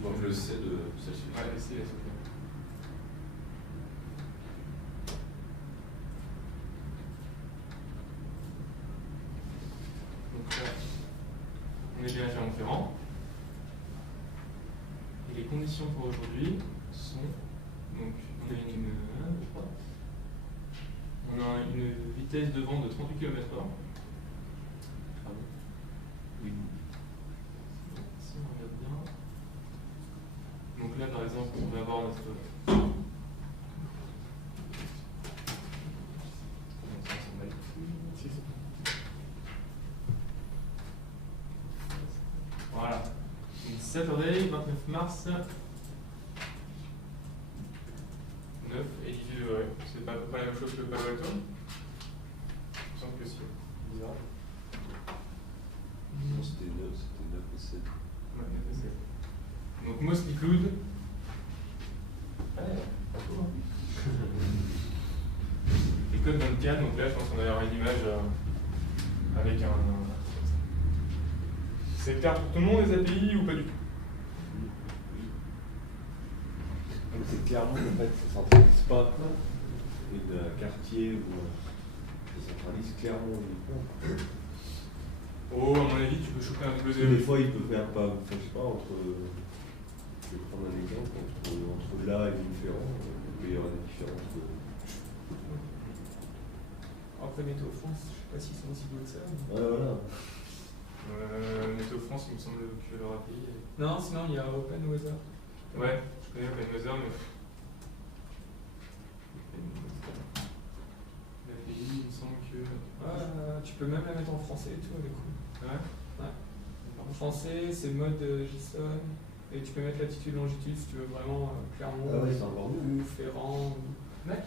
Donc le C de Celsius. Ouais, le C, c'est bien. Donc là, on est bien à Clermont-Ferrand. Et les conditions pour aujourd'hui sont, donc on a une vitesse de vent de 38 km/h. Oui. Si on regarde bien. Donc là, par exemple, on va avoir notre. Voilà. Donc Saturday, 29 mars. 9 et 18 degrés. C'est pas à peu près la même chose que Palo Alto? Il me semble que si. Bizarre. Non, c'était 9 et 7. Ouais, 9 et 7. Donc mostly cloud. Ouais, pas cool. Et code 24, donc là je pense qu'on va avoir une image avec un. C'est clair pour tout le monde les API ou pas du tout? Donc c'est clairement, en fait, ça centralise pas une quartier ou ça centralise clairement une pointe. Oh, à mon avis, tu peux choper un Des WZO. fois, il peut faire pas, je sais pas, entre. Je vais prendre un exemple, entre là et Montferrand, il peut y avoir des différences de. Après, Météo France, je sais pas s'ils sont aussi doués que ça. mais- Ouais, voilà. Météo France, il me semble que leur API. Non, sinon il y a Open Weather. Ouais, je connais OpenWeather, mais. L'API, il me semble que. Tu peux même la mettre en français et tout, elle est cool. Ouais. En français, c'est mode JSON. Et tu peux mettre latitude, longitude si tu veux vraiment Clermont Ah ouais, c'est encore mieux. ou Ferrand. Mec.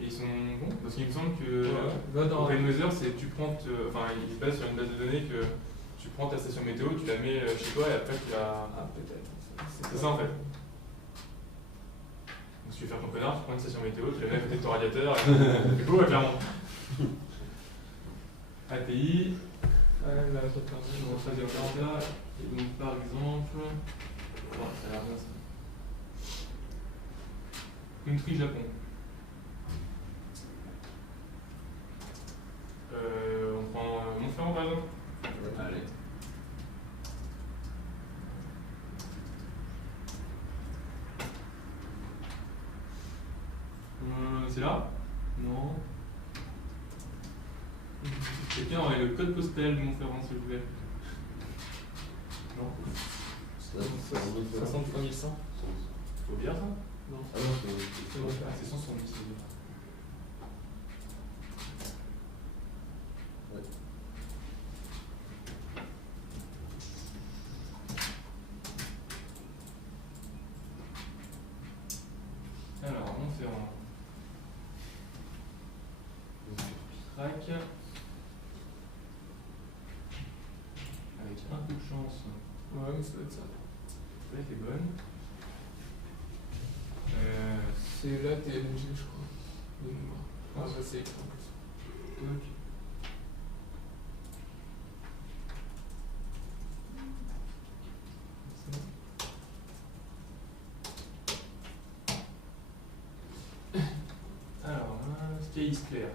Et ils sont bons parce qu'il me semble que Va dans OpenWeather, c'est tu prends, enfin il se base sur une base de données que tu prends ta station météo, tu la mets chez toi et après tu la. Ah, peut-être. C'est ça en fait. Donc si tu veux faire ton connard, tu prends une station météo, tu la mets à côté de ton radiateur et c'est beau à Clermont. API, Ouais, là, je je reçois des opérateurs, et donc par exemple. Bon, ça a l'air bien ça. Country Japon. On prend Montferrand par exemple. Allez. C'est là? Non. Quelqu'un aurait le code postal de Montferrand s'il vous plaît? Non. Ça, c'est un autre. 63 100. Faut bien ça? Non. Ah non, c'est bon. C'est 170 c'est bien. Ouais. Alors, Montferrand. Track. Avec un peu de chance. Ouais, mais ça doit être ça. La est bonne. C'est là TLG, je crois. De mémoire. Ah, ça c'est écrit en plus. Donc. Alors, Sky is clear.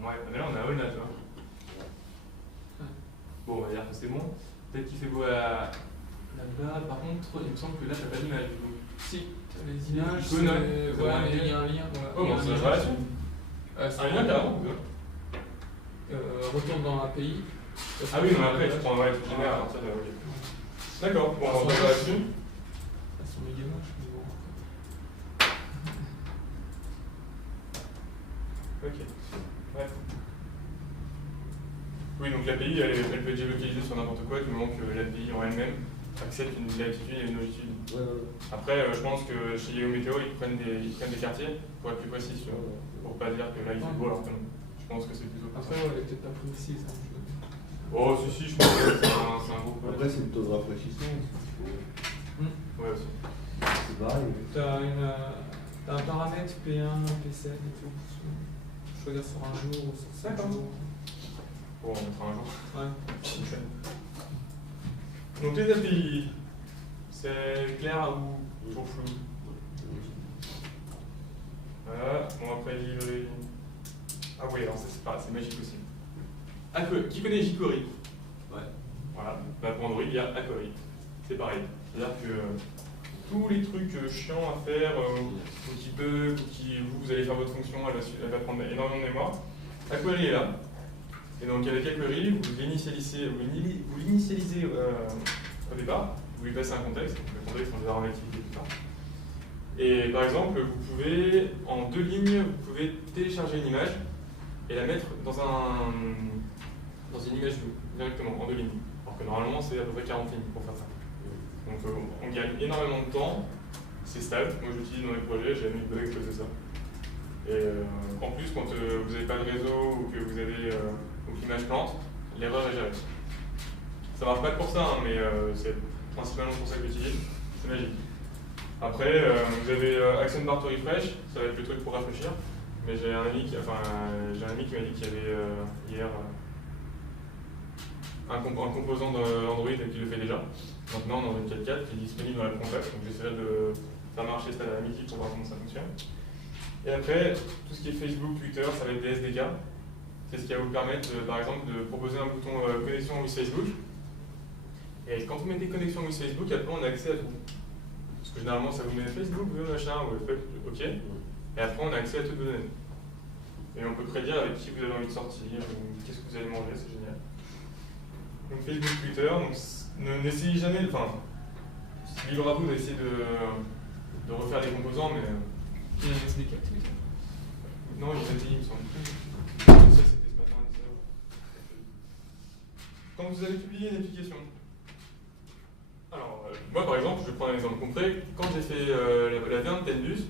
Ouais, mais là on a Olna, tu vois. Bon, on va dire que c'est bon. Peut-être qu'il fait beau là-bas. Par contre, il me semble que là, t'as pas d'image du coup. Si, t'as les images. Je connais. c'est- Ouais, mais il y a un lien. Oh, il y a bon, un ça lien. va là-dessus. C'est Un lien carrément. Retourne dans l'API. Ah oui, non, mais après, tu prends ouais, tu génères à partir de. Ok. D'accord, bon, on va passer là-dessus. Elles sont méga moches, mais bon. Ok. Ouais. Oui, donc l'API, elle peut être géolocalisée sur n'importe quoi du moment que l'API en elle-même accepte une latitude et une longitude. Ouais, ouais. Après, je pense que chez Yahoo Météo, ils prennent des quartiers pour être plus précis, tu vois, pour pas dire que là il fait beau alors que non. Je pense que c'est plutôt comme ça. Après, ouais, elle est peut-être pas précise. Hein, Oh, si, je pense que c'est un gros problème. Après, c'est le taux de rafraîchissement. Ouais, aussi. C'est pareil. T'as un paramètre P1, P7 et tout. Choisir sur un jour ou sur 5 D'accord. jours. Bon, on mettra un jour. Ouais. Donc les API, c'est clair ou trop flou? Voilà, bon après livrer. Ah oui, alors ça c'est pareil, c'est magique aussi. Qui connaît jQuery? Ouais. Voilà, bah, pour Android il y a jQuery. C'est pareil. C'est-à-dire que tous les trucs chiants à faire, ou qui bug, ou qui vous allez faire votre fonction, elle va prendre énormément de mémoire. jQuery est là. Et donc avec jQuery, vous l'initialisez au départ, vous lui passez un contexte, le contexte on verra en activité plus tard. Et par exemple, vous pouvez, en 2 lignes, vous pouvez télécharger une image et la mettre dans une image view, directement, en 2 lignes. Alors Alors que normalement, c'est à peu près 40 lignes pour faire ça. Donc on gagne énormément de temps, c'est stable. Moi j'utilise dans les projets, j'ai jamais eu de bug que c'est ça. Et en plus, quand vous n'avez pas de réseau ou que vous avez ou que l'image plante, l'erreur est gérée. Ça marche pas que pour ça, hein, mais c'est principalement pour ça que j'utilise. C'est magique. Après, vous avez Action Bar to Refresh, ça va être le truc pour rafraîchir. Mais j'ai un ami qui m'a dit qu'il y avait hier un composant d'Android qui le fait déjà. Maintenant, on est dans une 4.4 qui est disponible dans la contact, donc j'essaierai de faire marcher ça à midi pour voir comment ça fonctionne. Et après, tout ce qui est Facebook, Twitter, ça va être des SDK. C'est ce qui va vous permettre, par exemple, de proposer un bouton connexion with Facebook. Et quand vous mettez connexion with Facebook, après on a accès à tout. Parce que généralement, ça vous met Facebook, machin, ou OK. Et après, on a accès à toutes vos données. Et on peut prédire avec qui vous avez envie de sortir, ou qu'est-ce que vous allez manger, c'est génial. Donc Facebook, Twitter, donc n'essayez jamais, enfin, libre à vous d'essayer de refaire des composants, mais... Il y a un SDK Twitter. Non, il y a des il me semble. Ça, c'était ce matin à 19h. Quand vous avez publié une application, alors, moi par exemple, je vais prendre un exemple concret. Quand j'ai fait la V1 de Tenbus,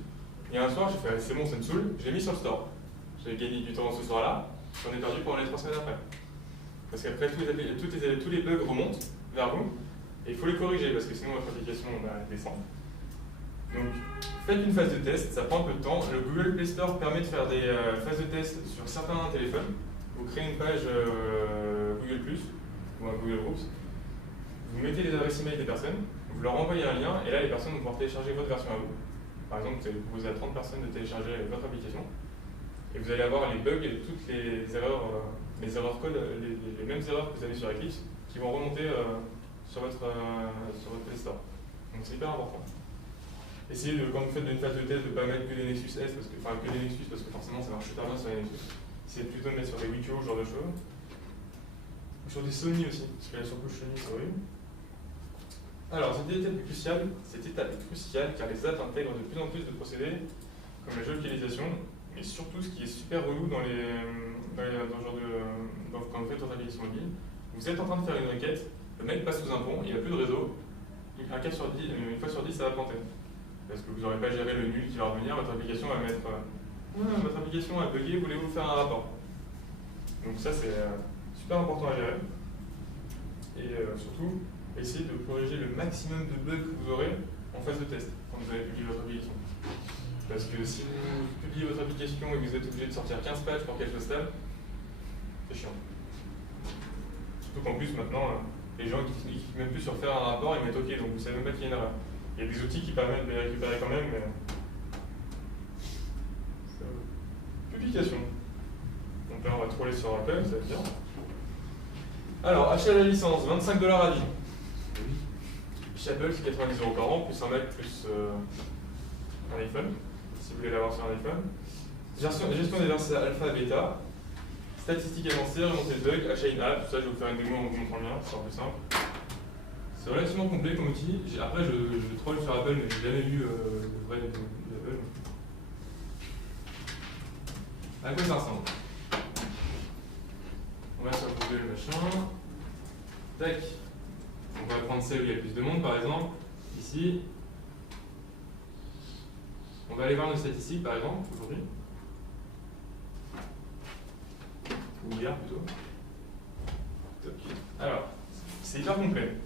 il y a un soir, j'ai fait c'est bon, ça me saoule, je l'ai mis sur le store. J'ai gagné du temps ce soir-là, j'en ai perdu pendant les 3 semaines après. Parce qu'après, tous les bugs remontent vers vous, et il faut les corriger, parce que sinon votre application descend. Donc, faites une phase de test, ça prend un peu de temps. Le Google Play Store permet de faire des phases de test sur certains téléphones. Vous créez une page Google+, ou un Google Groups, vous mettez les adresses email des personnes, vous leur envoyez un lien, et là les personnes vont pouvoir télécharger votre version à vous. Par exemple, vous allez proposer à 30 personnes de télécharger votre application, et vous allez avoir les bugs et toutes les erreurs code, les mêmes erreurs que vous avez sur Eclipse, qui vont remonter sur votre Play Store. Donc c'est hyper important. Essayez, quand vous faites une phase de test, de ne pas mettre que des Nexus S, parce que forcément ça marche super bien sur les Nexus. Essayez plutôt de mettre sur des Wikio, ce genre de choses. Ou sur des Sony aussi, parce que la surcouche Sony, c'est horrible. Alors, cette étape est cruciale car les apps intègrent de plus en plus de procédés comme la géolocalisation, mais surtout ce qui est super relou dans quand vous faites votre application mobile, vous êtes en train de faire une requête, le mec passe sous un pont, il n'a plus de réseau, une fois sur 10 ça va planter. Parce que vous n'aurez pas géré le nul qui va revenir, votre application va mettre votre application a bugué, voulez-vous faire un rapport? Donc ça c'est super important à gérer. Et surtout, essayez de corriger le maximum de bugs que vous aurez en phase de test quand vous allez publier votre application. Parce que si vous publiez votre application et que vous êtes obligé de sortir 15 patchs pour qu'elle soit stable, c'est chiant. Surtout qu'en plus maintenant, les gens qui cliquent même plus sur faire un rapport, ils mettent OK, donc vous savez même pas qu'il y a une erreur. Il y a des outils qui permettent de les récupérer quand même, mais... Publication. Donc là on va troller sur Apple, ça va être bien. Alors, achat de la licence, 25$ à vie. Chez Apple, c'est 90€ par an, plus un Mac, plus un iPhone, si vous voulez l'avoir sur un iPhone. Gestion des versions alpha, bêta. Statistiques avancées, remontée de bugs, achat in-app, tout ça, je vais vous faire une démo en vous montrant bien, ce sera plus simple. C'est relativement complet comme outil. Après, je troll sur Apple, mais j'ai jamais vu le vrai d'Apple. À quoi ça ressemble? On va sur Google, machin. Tac. On va prendre celle où il y a le plus de monde, par exemple. Ici. On va aller voir nos statistiques, par exemple, aujourd'hui. Ou hier, plutôt. Alors, c'est hyper complet.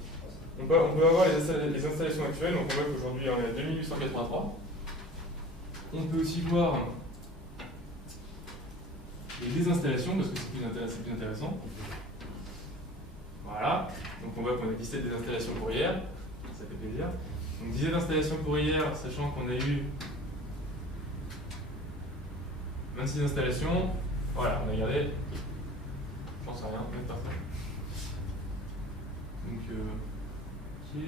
On peut avoir les installations actuelles. Donc, on voit qu'aujourd'hui, on est à 2883. On peut aussi voir les désinstallations, parce que c'est plus intéressant. Voilà, donc on voit qu'on a 17 désinstallations pour hier, ça fait plaisir. Donc 17 installations pour hier, sachant qu'on a eu 26 installations. Voilà, on a gardé, j'en sais rien, même personne. Donc, ok.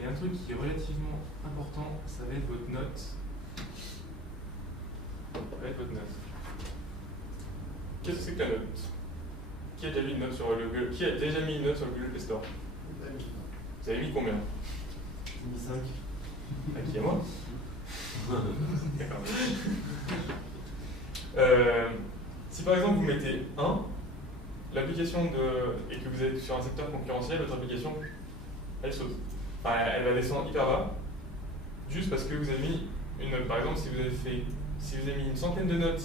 Et un truc qui est relativement important, ça va être votre note. Qu'est-ce que c'est que la note? Qui a déjà mis une note sur le Google Play Store? Vous avez mis combien? J'ai mis 5. À qui? À moi? D'accord. Si par exemple vous mettez 1, l'application et que vous êtes sur un secteur concurrentiel, votre application, elle saute. Enfin, elle va descendre hyper bas, juste parce que vous avez mis une note. Par exemple, si vous avez mis une centaine de notes,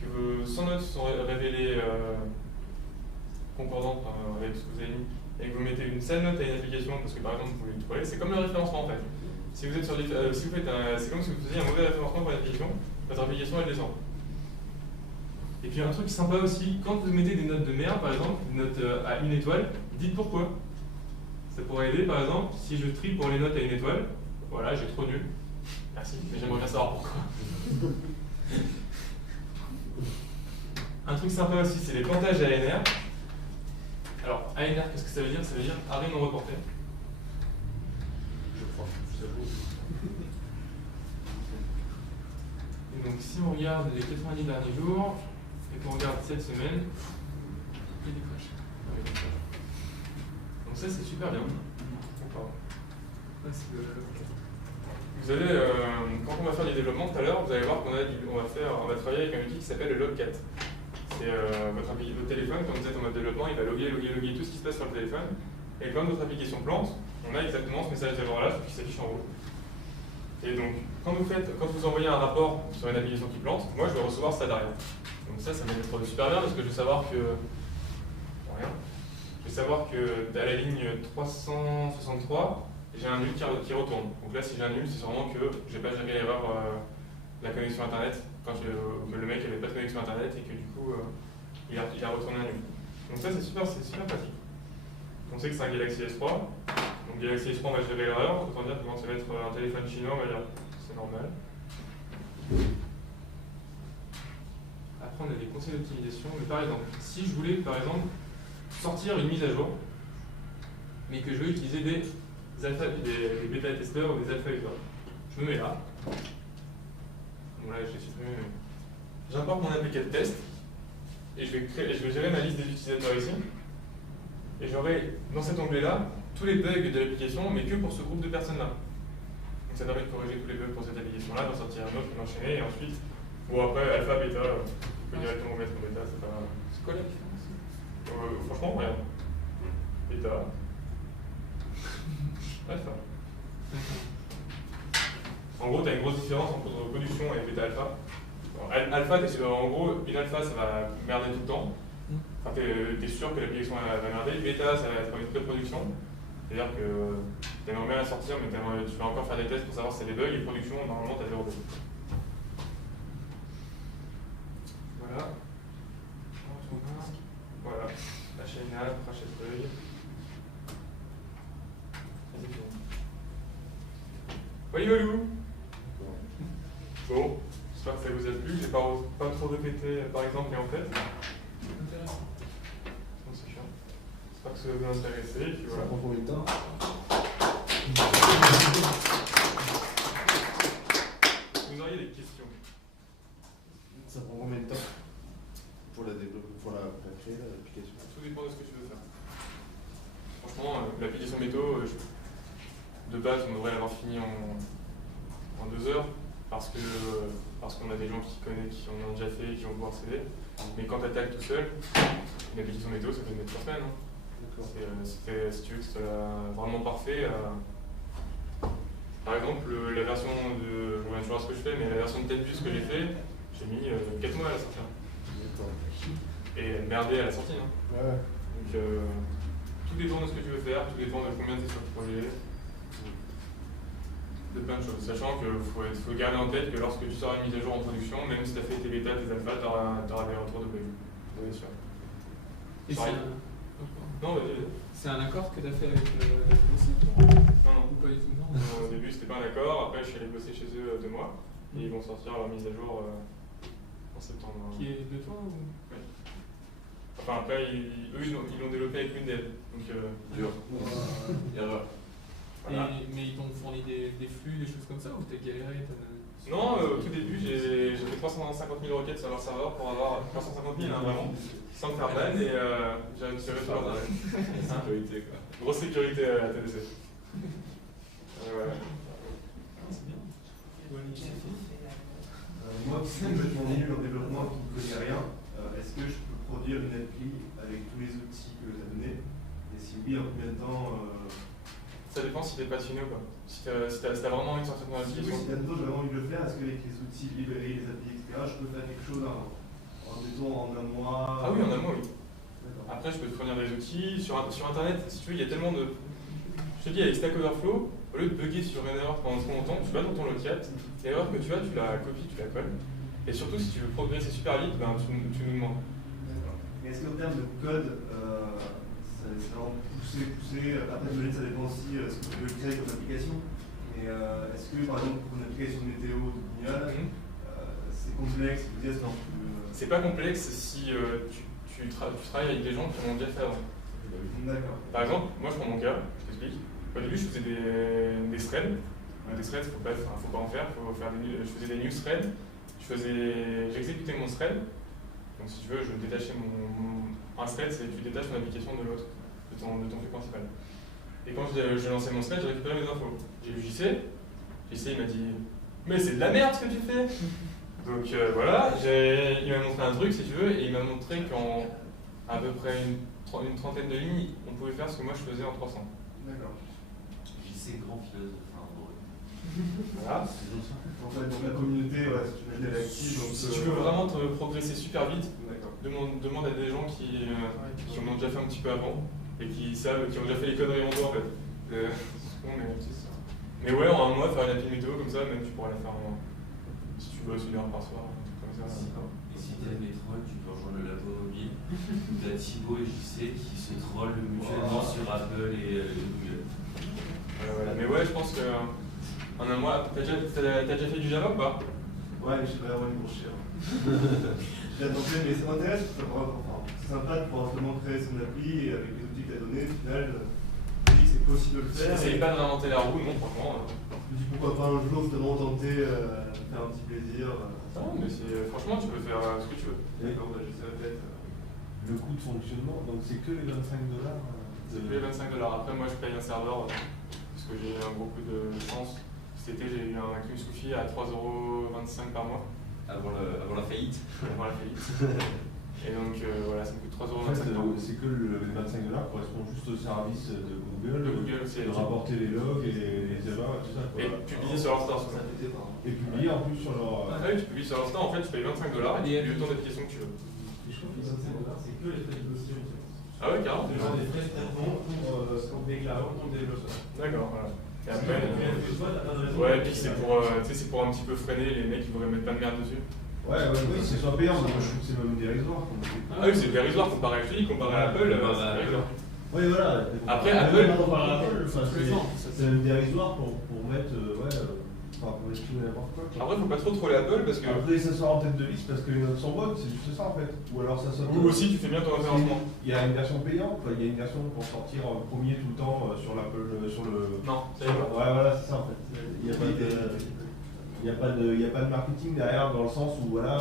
que vos 100 notes sont révélées concordantes avec ce que vous avez mis, et que vous mettez une seule note à une application, parce que par exemple vous voulez le trouver, c'est comme le référencement en fait. Si vous êtes sur c'est comme si vous faisiez un mauvais référencement pour l'application, votre application elle descend. Et puis un truc sympa aussi, quand vous mettez des notes de merde, par exemple, une note à 1 étoile, dites pourquoi. Ça pourrait aider, par exemple, si je trie pour les notes à 1 étoile, voilà, j'ai trop nul. Merci, mais j'aimerais bien savoir pourquoi. Un truc sympa aussi, c'est les plantages ANR. Alors, ANR, qu'est-ce que ça veut dire? Ça veut dire arrêt non reporté. Je crois, je t'avoue. Et donc, si on regarde les 90 derniers jours, et qu'on regarde cette semaine, il y a des crashs. Donc ça, c'est super bien. Vous allez, quand on va faire du développement tout à l'heure, vous allez voir qu'on va travailler avec un outil qui s'appelle le Logcat. C'est votre téléphone, quand vous êtes en mode développement, il va loguer tout ce qui se passe sur le téléphone. Et quand votre application plante, on a exactement ce message d'erreur-là qui s'affiche en rouge. Et donc, quand vous envoyez un rapport sur une application qui plante, moi je vais recevoir ça derrière. Donc ça va m'être super bien parce que je vais savoir que... Je vais savoir que à la ligne 363, j'ai un nul qui retourne. Donc là, si j'ai un nul, c'est sûrement que je n'ai pas géré l'erreur de la connexion Internet, quand le mec n'avait pas de connexion Internet et que du coup, il a retourné un nul. Donc ça, c'est super pratique. On sait que c'est un Galaxy S3. Donc Galaxy S3, on va gérer l'erreur. Autant dire que quand ça va être un téléphone chinois, on va dire c'est normal. Après, on a des conseils d'optimisation. Mais par exemple, si je voulais, par exemple, sortir une mise à jour, mais que je veux utiliser des bêta-testeurs ou des alpha-users, je me mets là. Bon, là, j'ai supprimé. J'importe mon APK de test et je vais gérer ma liste des utilisateurs ici. Et j'aurai dans cet onglet-là tous les bugs de l'application, mais que pour ce groupe de personnes-là. Donc ça permet de corriger tous les bugs pour cette application-là, d'en sortir un autre, d'enchaîner, et ensuite, ou après, alpha, bêta, je peux directement mettre en bêta, c'est pas. C'est quoi la différence? Franchement, rien. Bêta. Alpha. En gros, tu as une grosse différence entre production et bêta alpha. Alpha, en gros, une alpha, ça va merder tout le temps. Enfin, tu es sûr que l'application va merder. Bêta, ça va être une pré-production. C'est-à-dire que tu aimerais bien la sortir, mais tu vas encore faire des tests pour savoir si c'est des bugs. Et production, normalement, tu as 0 bug. Voilà. Voilà. HNA, Crashesbug. Voyez Walou. Bon, j'espère que ça vous a plu. J'ai pas trop répété par exemple et en fait. Intéressant. Non, c'est chiant. J'espère que ça va vous intéresser. Et puis voilà. Ça prend combien de temps? Vous auriez des questions? Ça prend combien de temps pour la développer, pour la créer l'application? Tout dépend de ce que tu veux faire. Franchement, l'application métaux, de base, on devrait l'avoir fini en 2 heures parce qu'on a des gens qui connaissent, qui en ont déjà fait, qui vont pouvoir s'aider. Mais quand tu attaques tout seul, une application météo, ça peut mettre 3 semaines. Hein. Si tu veux que ce soit vraiment parfait, par exemple, la version de. Je reviens toujours à ce que je fais, mais la version de TEDBus que j'ai fait, j'ai mis 4 mois à la sortir. Et merdé à la sortie. Hein. Ouais. Donc, tout dépend de ce que tu veux faire, tout dépend de combien tu es sur le projet. De plein de choses, sachant qu'il faut garder en tête que lorsque tu sors une mise à jour en production, même si tu as fait tes bêtas, tes alphas, tu auras des retours de bugs. Bien sûr. Et Non, vas-y. c'est un accord que tu as fait avec la BBC? Non. Ou pas du tout? Non. Au début, c'était pas un accord, après, je suis allé bosser chez eux 2 mois, et ils vont sortir leur mise à jour en septembre. Qui est de toi ou? Oui. Enfin, après, eux, ils l'ont développé avec une dev. Donc, Dur. Erreur. voilà. Mais ils t'ont fourni des flux, des choses comme ça, ou t'as galéré? Non, au tout début, j'ai fait 350 000 requêtes sur leur serveur pour avoir 350 000, hein, vraiment, sans me faire ban, et j'ai réussi tout leur travail. Sécurité, quoi. Grosse sécurité à la TDC. Voilà. C'est bien. Bonne initiative. Moi qui suis complètement nul en développement, qui ne connais rien, est-ce que je peux produire une appli avec tous les outils que tu as donnés? Et si oui, en combien de temps Ça dépend si t'es passionné ou pas. Si t'as vraiment envie de sortir ton Si application. j'ai vraiment envie de le faire, est-ce qu'avec les outils, les librairies, les applis, etc., je peux faire quelque chose disons, en un mois? Ah oui, en amont, oui. D'accord. Après, je peux te fournir des outils. Sur Internet, si tu veux, il y a tellement de. Je te dis, avec Stack Overflow, au lieu de bugger sur une erreur pendant trop longtemps, tu vas dans ton logcat, l'erreur que tu as, tu la copies, tu la colles. Et surtout, si tu veux progresser super vite, ben, tu nous demandes. D'accord. Mais est-ce qu'en termes de code, ça va vraiment pousser, après ça dépend aussi ce que tu veux créer comme application. Mais est-ce que par exemple pour une application de météo de Google, c'est complexe, C'est pas complexe si tu travailles avec des gens qui l'ont déjà fait avant. D'accord. Par exemple, moi je prends mon cas, je t'explique. Au début, je faisais des threads. Des threads, faut pas en faire, je faisais des news threads. J'exécutais mon thread. Donc si tu veux, je détachais un thread, c'est tu détaches ton application de l'autre, de ton flux principal. Et quand j'ai lancé mon thread, j'ai récupéré mes infos. J'ai vu JC, il m'a dit « Mais c'est de la merde ce que tu fais !» Donc voilà, il m'a montré un truc si tu veux, et il m'a montré qu'en à peu près une trentaine de lignes, on pouvait faire ce que moi je faisais en 300. D'accord. JC, grand philosophe. Voilà. En fait, donc la communauté, ouais, si tu veux, elle est active. Donc, Si tu veux vraiment te progresser super vite, d'accord. demande à des gens qui en ont déjà fait un petit peu avant et qui ont déjà fait les conneries en dos en fait. Mais ouais, en un mois, faire une appli météo comme ça, même tu pourras la faire si tu veux, une heure par soir, un truc comme ça. Et si t'aimes les trolls, tu peux rejoindre le labo mobile où t'as Thibaut et JC qui se trollent mutuellement sur Apple et Google. Voilà. Mais ouais, je pense que en un mois, t'as déjà fait du Java ou pas? Ouais, mais je sais pas vraiment une course. J'ai tenté, mais ça m'intéresse, c'est sympa de pouvoir justement créer son appli et avec les outils que tu as donnés, au final, je dis que c'est possible de le faire. J'essaye pas de réinventer la roue, non, franchement. Je me dis pourquoi pas un jour justement tenter de faire un petit plaisir. Non, mais franchement, tu peux faire ce que tu veux. D'accord, bah, je sais peut-être. Le coût de fonctionnement, donc c'est que les 25$. C'est que les 25$. Après, moi, je paye un serveur parce que j'ai eu un gros coup de chance. Cet été, j'ai eu un Kim Soufi à 3,25€ par mois. Avant la faillite. Avant la faillite. Et donc, voilà, ça me coûte 3,25€ En fait, par mois. c'est que les 25$ correspondent juste au service de Google, C'est de rapporter les logs et les erreurs et tout ça. Et publier sur leur store. Et publier en plus sur leur. Ah oui, tu publies sur leur store, en fait, tu payes 25$ et tu publies autant d'applications que tu veux. Je trouve que 25$, c'est que les frais de dossier en fait. Ah ouais, carrément. Les gens des frais de traitement pour déclarer en tant que développeur. D'accord, voilà. Et après, ouais, et puis c'est pour un petit peu freiner les mecs qui voudraient mettre pas de merde dessus. Ouais, oui, c'est soit payant, mais moi je trouve que c'est même dérisoire. Ah oui, c'est dérisoire comparé à Free, comparé à Apple, c'est dérisoire. Oui, voilà. Après, Apple, c'est même dérisoire pour mettre, pour mettre tout et n'importe quoi. Après, faut pas trop troller Apple parce que. Après, ça sort en tête de liste parce que les notes sont bonnes, c'est juste ça en fait. Ou alors ça saute. Ou aussi, tu fais bien ton référencement. Il y a une version payante, il y a une version pour sortir en premier tout le temps sur l'Apple, sur le. Non, ça y est pas. Ouais, voilà, c'est ça en fait. Il n'y a pas de marketing derrière dans le sens où, voilà,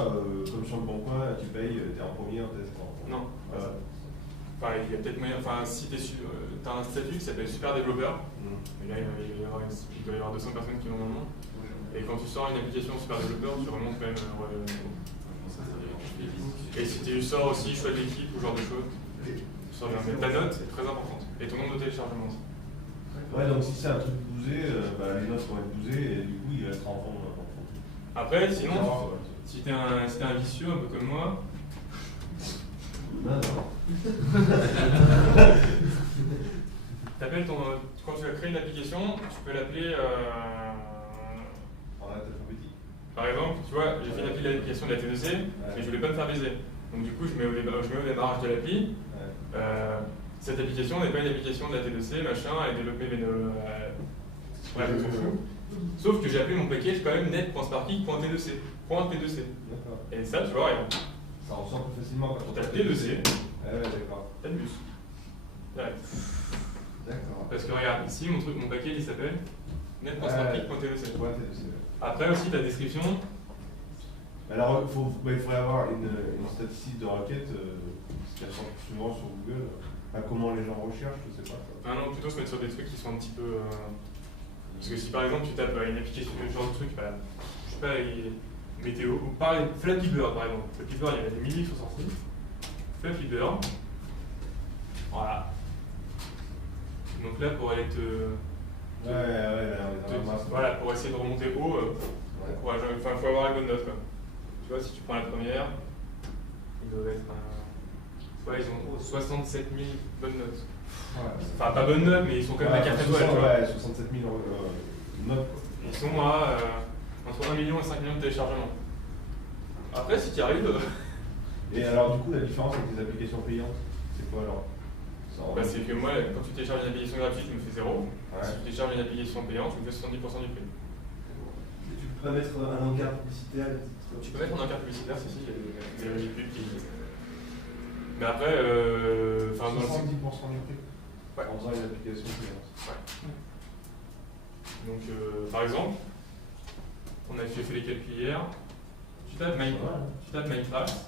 comme sur le bon coin, tu payes, tu es en premier, en test. Non. Voilà. Enfin, il y a peut-être moyen. Enfin, si tu as un statut qui s'appelle super développeur, et là, il doit y avoir 200 personnes qui l'ont dans le monde. Et quand tu sors une application super développeur, tu remontes quand même. Et si tu sors aussi choix d'équipe ou ce genre de choses, tu sors bien. Mais ta note est très importante. Et ton nombre de téléchargements aussi. Ouais, donc si c'est un truc bousé, les notes vont être bousées et du coup il restera en fond. Après, sinon, si t'es un vicieux, un peu comme moi. Non. T'appelles quand tu vas créer une application, tu peux l'appeler. En alphabétique. Par exemple, tu vois, j'ai fait l'application de la T2C, mais je voulais pas me faire baiser. Donc du coup, je mets au démarrage de l'appli. Cette application n'est pas une application de la T2C, machin, elle est développée, mais bref, on s'en fout. Sauf que j'ai appelé mon package quand même net.sparky.t2c. Et ça, tu vois, rien. Ça ressort plus facilement quand T'as T2C, ouais, d'accord. t'as le bus. Direct. D'accord. Parce que regarde, ici, mon package il s'appelle net.sparky.t2c. Ouais, T2C. Après aussi, ta description. Alors, il faudrait avoir une statistique de requête qui ressort plus souvent sur Google. Comment les gens recherchent, je sais pas. Ah non, plutôt se mettre sur des trucs qui sont un petit peu. Parce que si par exemple tu tapes une application, ce genre de truc, je sais pas, météo, ou pareil, Flappy Bird par exemple. Flappy Bird, il y a des milliers qui sont sortis. Fluffy Bird. Voilà. Donc là, pour aller voilà, pour essayer de remonter haut, courage. Enfin, faut avoir la bonne note, quoi. Tu vois, si tu prends la première, ils doivent être ils ont 67 000 bonnes notes. Enfin, pas bonnes notes, mais ils sont quand même à 4 étoiles. Ouais, 67 000 notes. Ils sont à entre 1 million et 5 millions de téléchargements. Après, si tu y arrives. Et alors, du coup, la différence avec les applications payantes, c'est quoi alors? C'est que moi, quand tu télécharges une application gratuite, tu me fais 0. Ouais. Si tu télécharges une application payante, tu me fais 70% du prix. Et tu peux pas mettre un encart publicitaire. Tu peux mettre un encart publicitaire, il y a des pubs qui existent. Mais après, dans le 70% du prix. Ouais. En faisant une application payante. Ouais. Donc, par exemple, j'ai fait les calculs hier. Tu tapes Minecraft.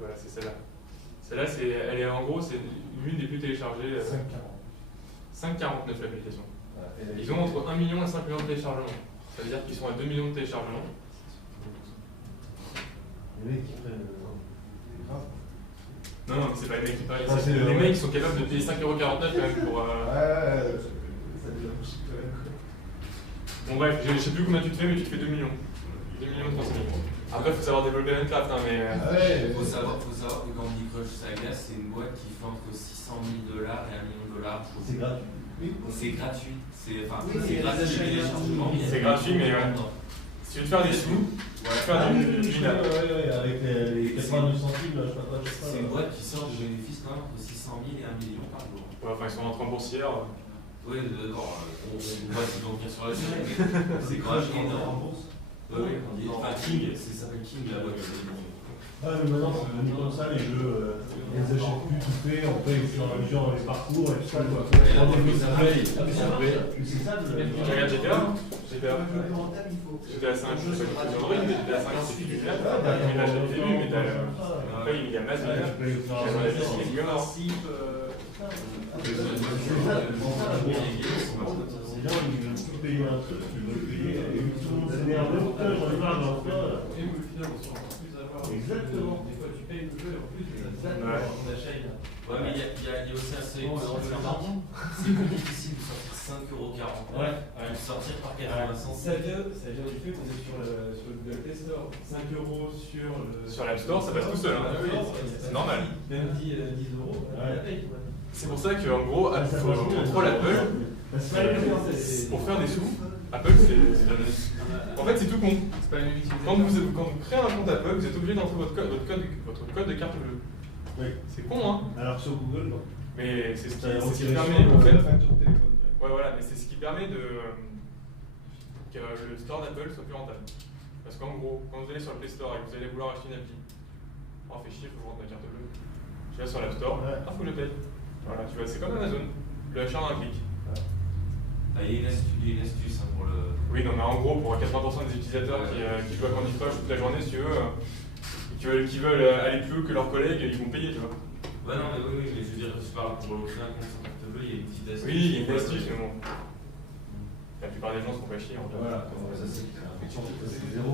Voilà, c'est celle-là. Celle-là, elle est en gros, c'est l'une des plus téléchargées. 5,49 l'application. Ils ont entre 1 million et 5 millions de téléchargements. Ça veut dire qu'ils sont à 2 millions de téléchargements. Les mecs qui prennent. Non, mais c'est pas les mecs qui prennent. Les mecs sont capables de payer 5,49€ quand même pour. Ça devient chic quand même. Bon, bref, je sais plus combien tu te fais, mais tu te fais 2 millions. 2 millions de 300 000. Après, il faut savoir développer Minecraft, hein, mais. Il faut savoir que Candy Crush Saga, c'est une boîte qui fait entre 600 000 $ et 1 million de dollars. C'est gratuit. Oui. C'est gratuit. C'est c'est gratuit les téléchargements. C'est gratuit, mais si tu veux te faire des sous, tu veux faire du avec les 82 centimes, je sais pas. C'est une boîte qui sort de bénéfices quand même entre 600 000 et 1 million par jour. Ouais, enfin, ils sont rentrés en boursière. Oui, d'accord. On voit s'ils vont venir sur la durée, mais c'est quand même énorme. Oui, enfin King, ça s'appelle King la boîte. Ah, mais maintenant, c'est devenu comme ça, les jeux, ils achètent plus tout fait, on paye au fur et à mesure dans les parcours et tout ça, quoi. C'est ça, tu regardes GTA? GTA 5, je sais pas si c'est Android, mais GTA 5, c'est plus du clap. Il l'a jamais vu, mais après, il y a masse de clap. C'est bien, ils veulent tout payer un truc, ils veulent payer, et tout le monde s'énerve, j'en ai marre d'enfin. Exactement. Des fois, tu payes le jeu et en plus, tu as ton achat. Ouais, mais il y a aussi un seuil. C'est plus difficile de sortir 5,40 €. Ouais. De sortir par 80 centimes. Ça vient du fait qu'on est sur le Play Store. 5 € sur l'App Store, ça passe tout seul. C'est normal. Même 10 €, la paye. C'est pour ça qu'en gros, on contrôle Apple pour faire des sous. Apple, en fait, c'est tout con. Quand vous créez un compte Apple, vous êtes obligé d'entrer votre code de carte bleue. Oui. C'est con, hein? Alors sur Google, non. Mais c'est ce qui permet, en fait. Ouais, voilà, mais c'est ce qui permet que le store d'Apple soit plus rentable. Parce qu'en gros, quand vous allez sur le Play Store et que vous allez vouloir acheter une appli, fait chier, il faut que je rentre ma carte bleue. Je vais sur l'App Store, faut que je paye. Voilà, tu vois, c'est comme Amazon. Le achat en un clic. Il y a une astuce pour le. Oui, non, mais en gros, pour 80% des utilisateurs qui jouent à Candy Crush toute la journée, si tu veux, qui veulent aller plus haut que leurs collègues, ils vont payer, tu vois. Ouais, non, mais oui, mais je veux dire, je parle pour créer un compte sur carte bleue, il y a une petite astuce. Oui, il y a une astuce, mais bon. La plupart des gens se font pas chier. Voilà, ça c'est zéro.